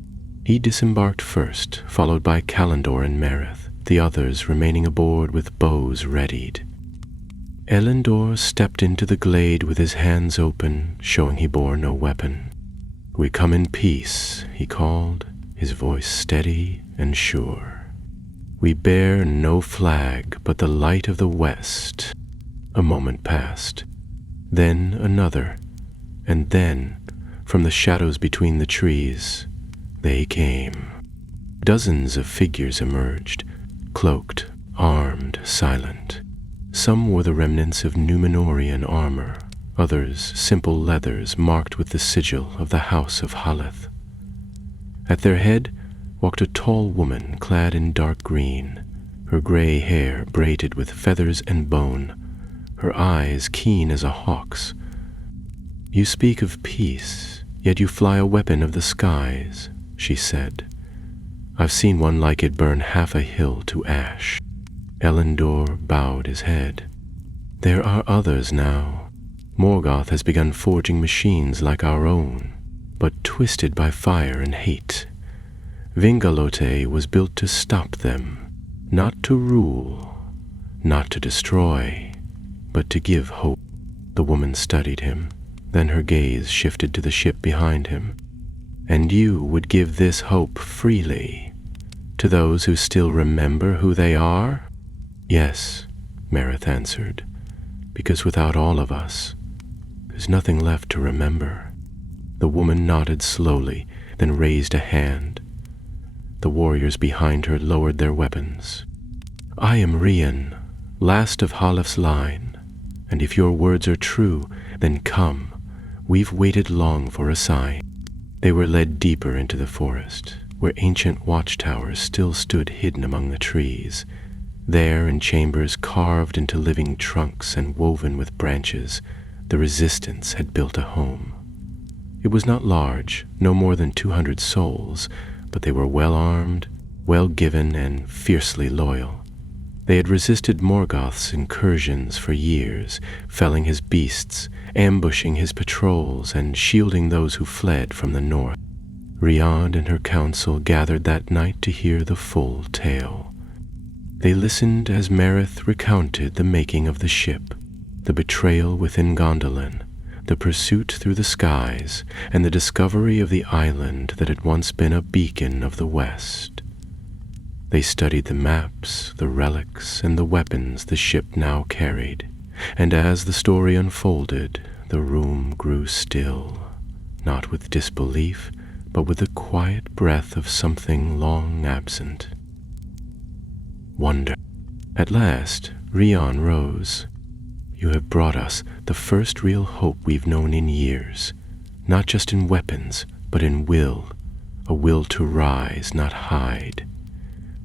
He disembarked first, followed by Callandor and Merith, the others remaining aboard with bows readied. Elendor stepped into the glade with his hands open, showing he bore no weapon. "We come in peace," he called, his voice steady and sure. "We bear no flag but the light of the west." A moment passed, then another, and then, from the shadows between the trees, they came. Dozens of figures emerged, cloaked, armed, silent. Some wore the remnants of Númenórean armor, others simple leathers marked with the sigil of the House of Haleth. At their head walked a tall woman clad in dark green, her gray hair braided with feathers and bone, her eyes keen as a hawk's. "You speak of peace, yet you fly a weapon of the skies," she said. "I've seen one like it burn half a hill to ash." Elendor bowed his head. "There are others now. Morgoth has begun forging machines like our own, but twisted by fire and hate. Vingalote was built to stop them, not to rule, not to destroy, but to give hope." The woman studied him, then her gaze shifted to the ship behind him. "And you would give this hope freely to those who still remember who they are?" "Yes," Merith answered, "because without all of us, there's nothing left to remember." The woman nodded slowly, then raised a hand. The warriors behind her lowered their weapons. "I am Rian, last of Halef's line, and if your words are true, then come. We've waited long for a sign." They were led deeper into the forest, where ancient watchtowers still stood hidden among the trees. There, in chambers carved into living trunks and woven with branches, the resistance had built a home. It was not large, no more than 200 souls, but they were well armed, well given, and fiercely loyal. They had resisted Morgoth's incursions for years, felling his beasts, ambushing his patrols, and shielding those who fled from the north. Rhiannon and her council gathered that night to hear the full tale. They listened as Marith recounted the making of the ship, the betrayal within Gondolin, the pursuit through the skies, and the discovery of the island that had once been a beacon of the west. They studied the maps, the relics, and the weapons the ship now carried, and as the story unfolded, the room grew still, not with disbelief, but with the quiet breath of something long absent. Wonder. At last, Rhiannon rose. "You have brought us the first real hope we've known in years, not just in weapons, but in will, a will to rise, not hide.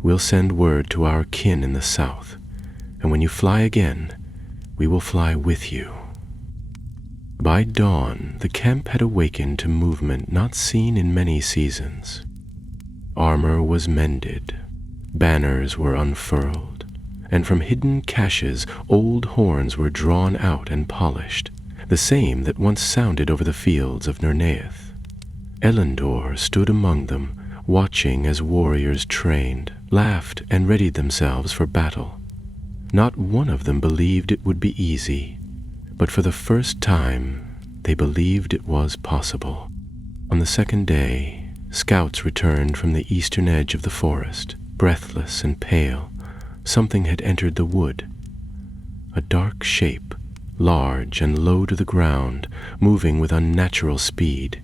We'll send word to our kin in the south, and when you fly again, we will fly with you." By dawn, the camp had awakened to movement not seen in many seasons. Armor was mended, banners were unfurled, and from hidden caches old horns were drawn out and polished, the same that once sounded over the fields of Nerneath. Elendor stood among them, watching as warriors trained, laughed, and readied themselves for battle. Not one of them believed it would be easy, but for the first time, they believed it was possible. On the second day, scouts returned from the eastern edge of the forest, breathless and pale. Something had entered the wood. A dark shape, large and low to the ground, moving with unnatural speed.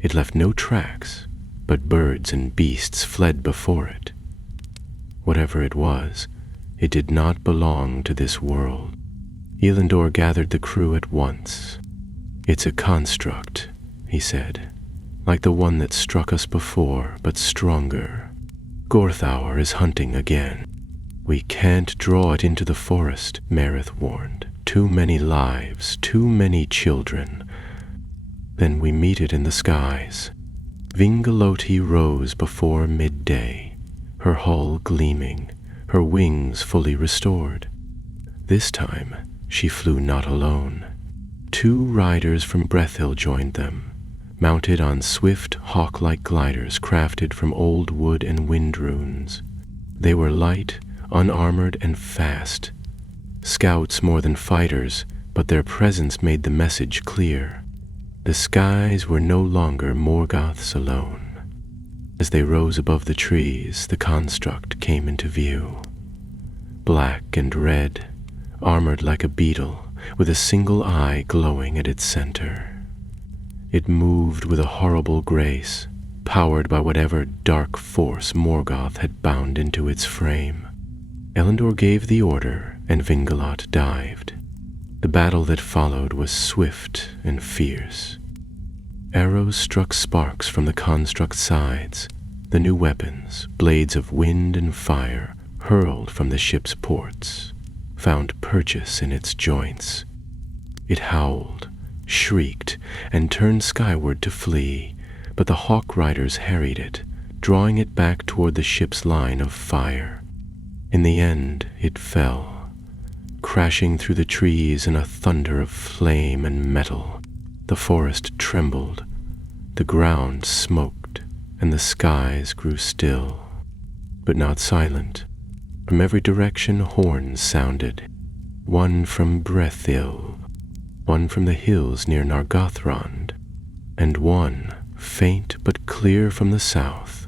It left no tracks, but birds and beasts fled before it. Whatever it was, it did not belong to this world. Elendor gathered the crew at once. "It's a construct," he said, "like the one that struck us before, but stronger. Gorthaur is hunting again. We can't draw it into the forest," Marith warned. "Too many lives, too many children. Then we meet it in the skies." Vingaloti rose before midday, her hull gleaming, her wings fully restored. This time, she flew not alone. 2 riders from Brethil joined them, mounted on swift, hawk-like gliders crafted from old wood and wind runes. They were light, unarmored, and fast. Scouts more than fighters, but their presence made the message clear. The skies were no longer Morgoth's alone. As they rose above the trees, the construct came into view. Black and red, armored like a beetle, with a single eye glowing at its center. It moved with a horrible grace, powered by whatever dark force Morgoth had bound into its frame. Elendor gave the order, and Vingalot dived. The battle that followed was swift and fierce. Arrows struck sparks from the construct's sides. The new weapons, blades of wind and fire, hurled from the ship's ports, found purchase in its joints. It howled, shrieked, and turned skyward to flee, but the hawk riders harried it, drawing it back toward the ship's line of fire. In the end, it fell, crashing through the trees in a thunder of flame and metal. The forest trembled, the ground smoked, and the skies grew still, but not silent. From every direction horns sounded, one from Brethil, one from the hills near Nargothrond, and one, faint but clear from the south,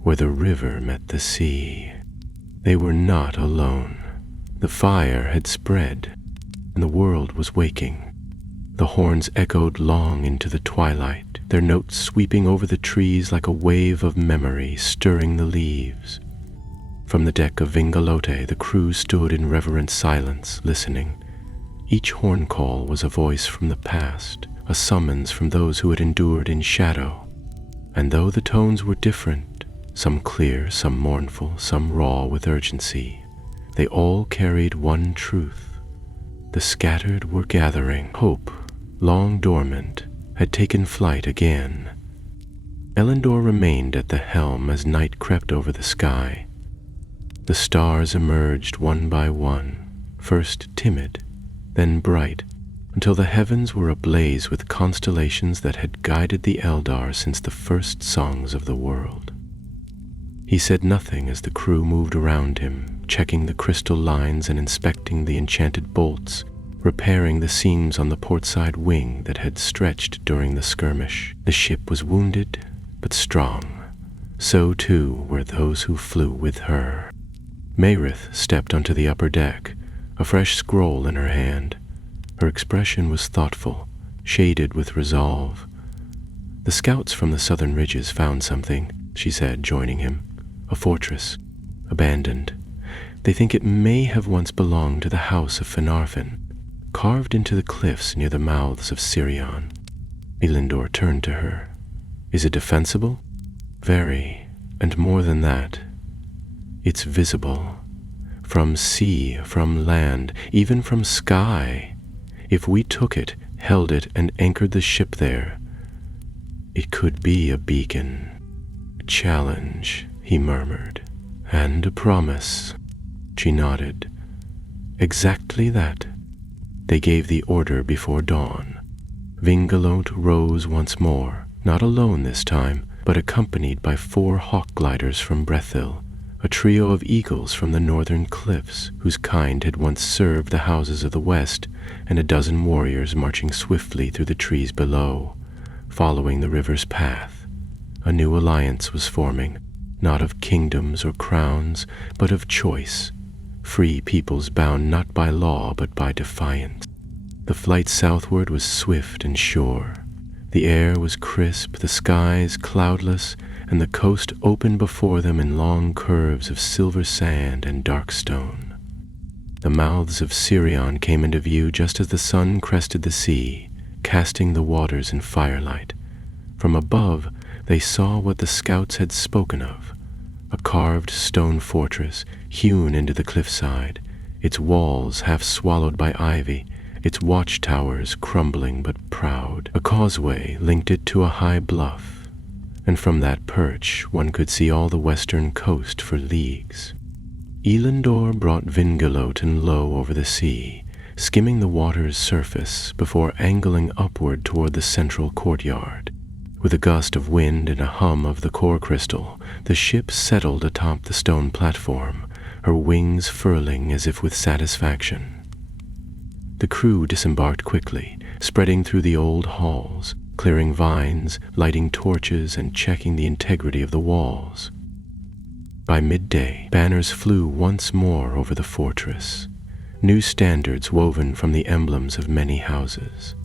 where the river met the sea. They were not alone. The fire had spread, and the world was waking. The horns echoed long into the twilight, their notes sweeping over the trees like a wave of memory stirring the leaves. From the deck of Vingalote, the crew stood in reverent silence, listening. Each horn call was a voice from the past, a summons from those who had endured in shadow. And though the tones were different, some clear, some mournful, some raw with urgency, they all carried one truth. The scattered were gathering. Hope, long dormant, had taken flight again. Elendor remained at the helm as night crept over the sky. The stars emerged one by one, first timid, then bright, until the heavens were ablaze with constellations that had guided the Eldar since the first songs of the world. He said nothing as the crew moved around him, checking the crystal lines and inspecting the enchanted bolts, repairing the seams on the portside wing that had stretched during the skirmish. The ship was wounded, but strong. So too were those who flew with her. Mayrith stepped onto the upper deck, a fresh scroll in her hand. Her expression was thoughtful, shaded with resolve. "The scouts from the southern ridges found something," she said, joining him. "A fortress, abandoned. They think it may have once belonged to the house of Finarfin, carved into the cliffs near the mouths of Sirion." Elendor turned to her. "Is it defensible?" "Very, and more than that. It's visible. From sea, from land, even from sky. If we took it, held it, and anchored the ship there, it could be a beacon." "A challenge," he murmured. "And a promise." She nodded. "Exactly that." They gave the order before dawn. Vingalot rose once more, not alone this time, but accompanied by 4 hawk gliders from Brethil, a trio of eagles from the northern cliffs, whose kind had once served the houses of the west, and a dozen warriors marching swiftly through the trees below, following the river's path. A new alliance was forming, not of kingdoms or crowns, but of choice, free peoples bound not by law but by defiance. The flight southward was swift and sure. The air was crisp, the skies cloudless, and the coast opened before them in long curves of silver sand and dark stone. The mouths of Sirion came into view just as the sun crested the sea, casting the waters in firelight. From above, they saw what the scouts had spoken of, a carved stone fortress hewn into the cliffside, its walls half swallowed by ivy, its watchtowers crumbling but proud. A causeway linked it to a high bluff, and from that perch one could see all the western coast for leagues. Elendor brought Vingaloten low over the sea, skimming the water's surface before angling upward toward the central courtyard. With a gust of wind and a hum of the core crystal, the ship settled atop the stone platform, her wings furling as if with satisfaction. The crew disembarked quickly, spreading through the old halls, clearing vines, lighting torches, and checking the integrity of the walls. By midday, banners flew once more over the fortress, new standards woven from the emblems of many houses.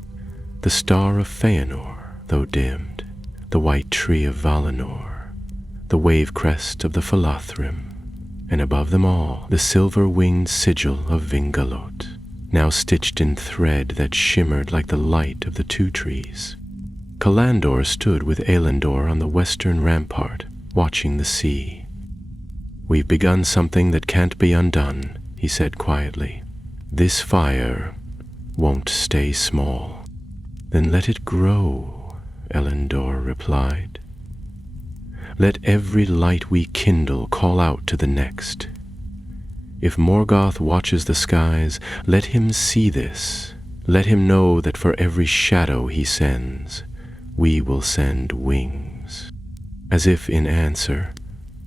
The star of Feanor, though dimmed, the white tree of Valinor, the wave crest of the Falathrim, and above them all, the silver-winged sigil of Vingalot, now stitched in thread that shimmered like the light of the 2 trees. Calandor stood with Elendor on the western rampart, watching the sea. "We've begun something that can't be undone," he said quietly. "This fire won't stay small." "Then let it grow," Elendor replied. "Let every light we kindle call out to the next. If Morgoth watches the skies, let him see this. Let him know that for every shadow he sends, we will send wings." As if in answer,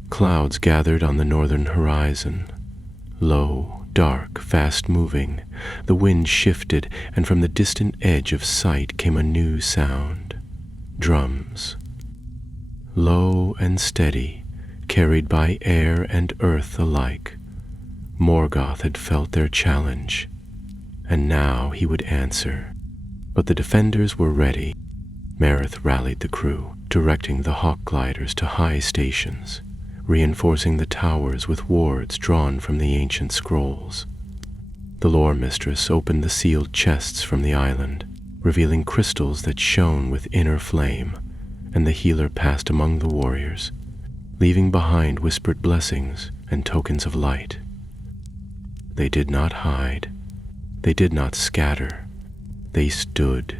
clouds gathered on the northern horizon. Low, dark, fast-moving, the wind shifted, and from the distant edge of sight came a new sound. Drums. Low and steady, carried by air and earth alike. Morgoth had felt their challenge, and now he would answer. But the defenders were ready. Marith rallied the crew, directing the hawk gliders to high stations, reinforcing the towers with wards drawn from the ancient scrolls. The lore mistress opened the sealed chests from the island, revealing crystals that shone with inner flame, and the healer passed among the warriors, leaving behind whispered blessings and tokens of light. They did not hide. They did not scatter. They stood.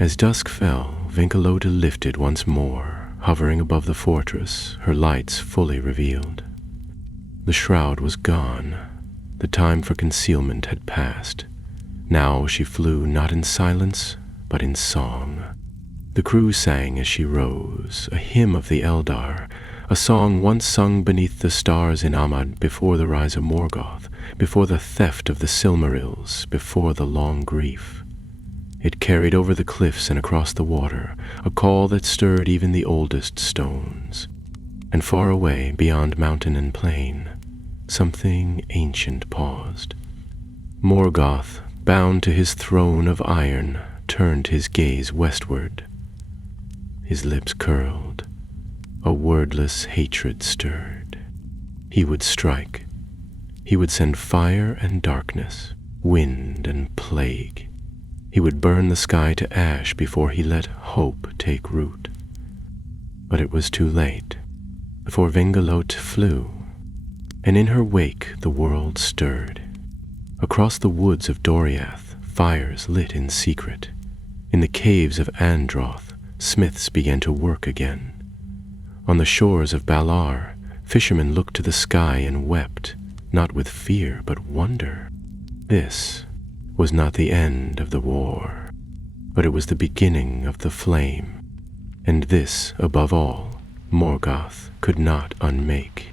As dusk fell, Vinkalota lifted once more, hovering above the fortress, her lights fully revealed. The shroud was gone. The time for concealment had passed. Now she flew not in silence, but in song. The crew sang as she rose, a hymn of the Eldar, a song once sung beneath the stars in Amad before the rise of Morgoth, before the theft of the Silmarils, before the long grief. It carried over the cliffs and across the water, a call that stirred even the oldest stones. And far away, beyond mountain and plain, something ancient paused. Morgoth, bound to his throne of iron, turned his gaze westward. His lips curled. A wordless hatred stirred. He would strike. He would send fire and darkness, wind and plague. He would burn the sky to ash before he let hope take root. But it was too late, for Vengelot flew, and in her wake the world stirred. Across the woods of Doriath, fires lit in secret. In the caves of Androth, smiths began to work again. On the shores of Balar, fishermen looked to the sky and wept, not with fear but wonder. This was not the end of the war, but it was the beginning of the flame, and this, above all, Morgoth could not unmake.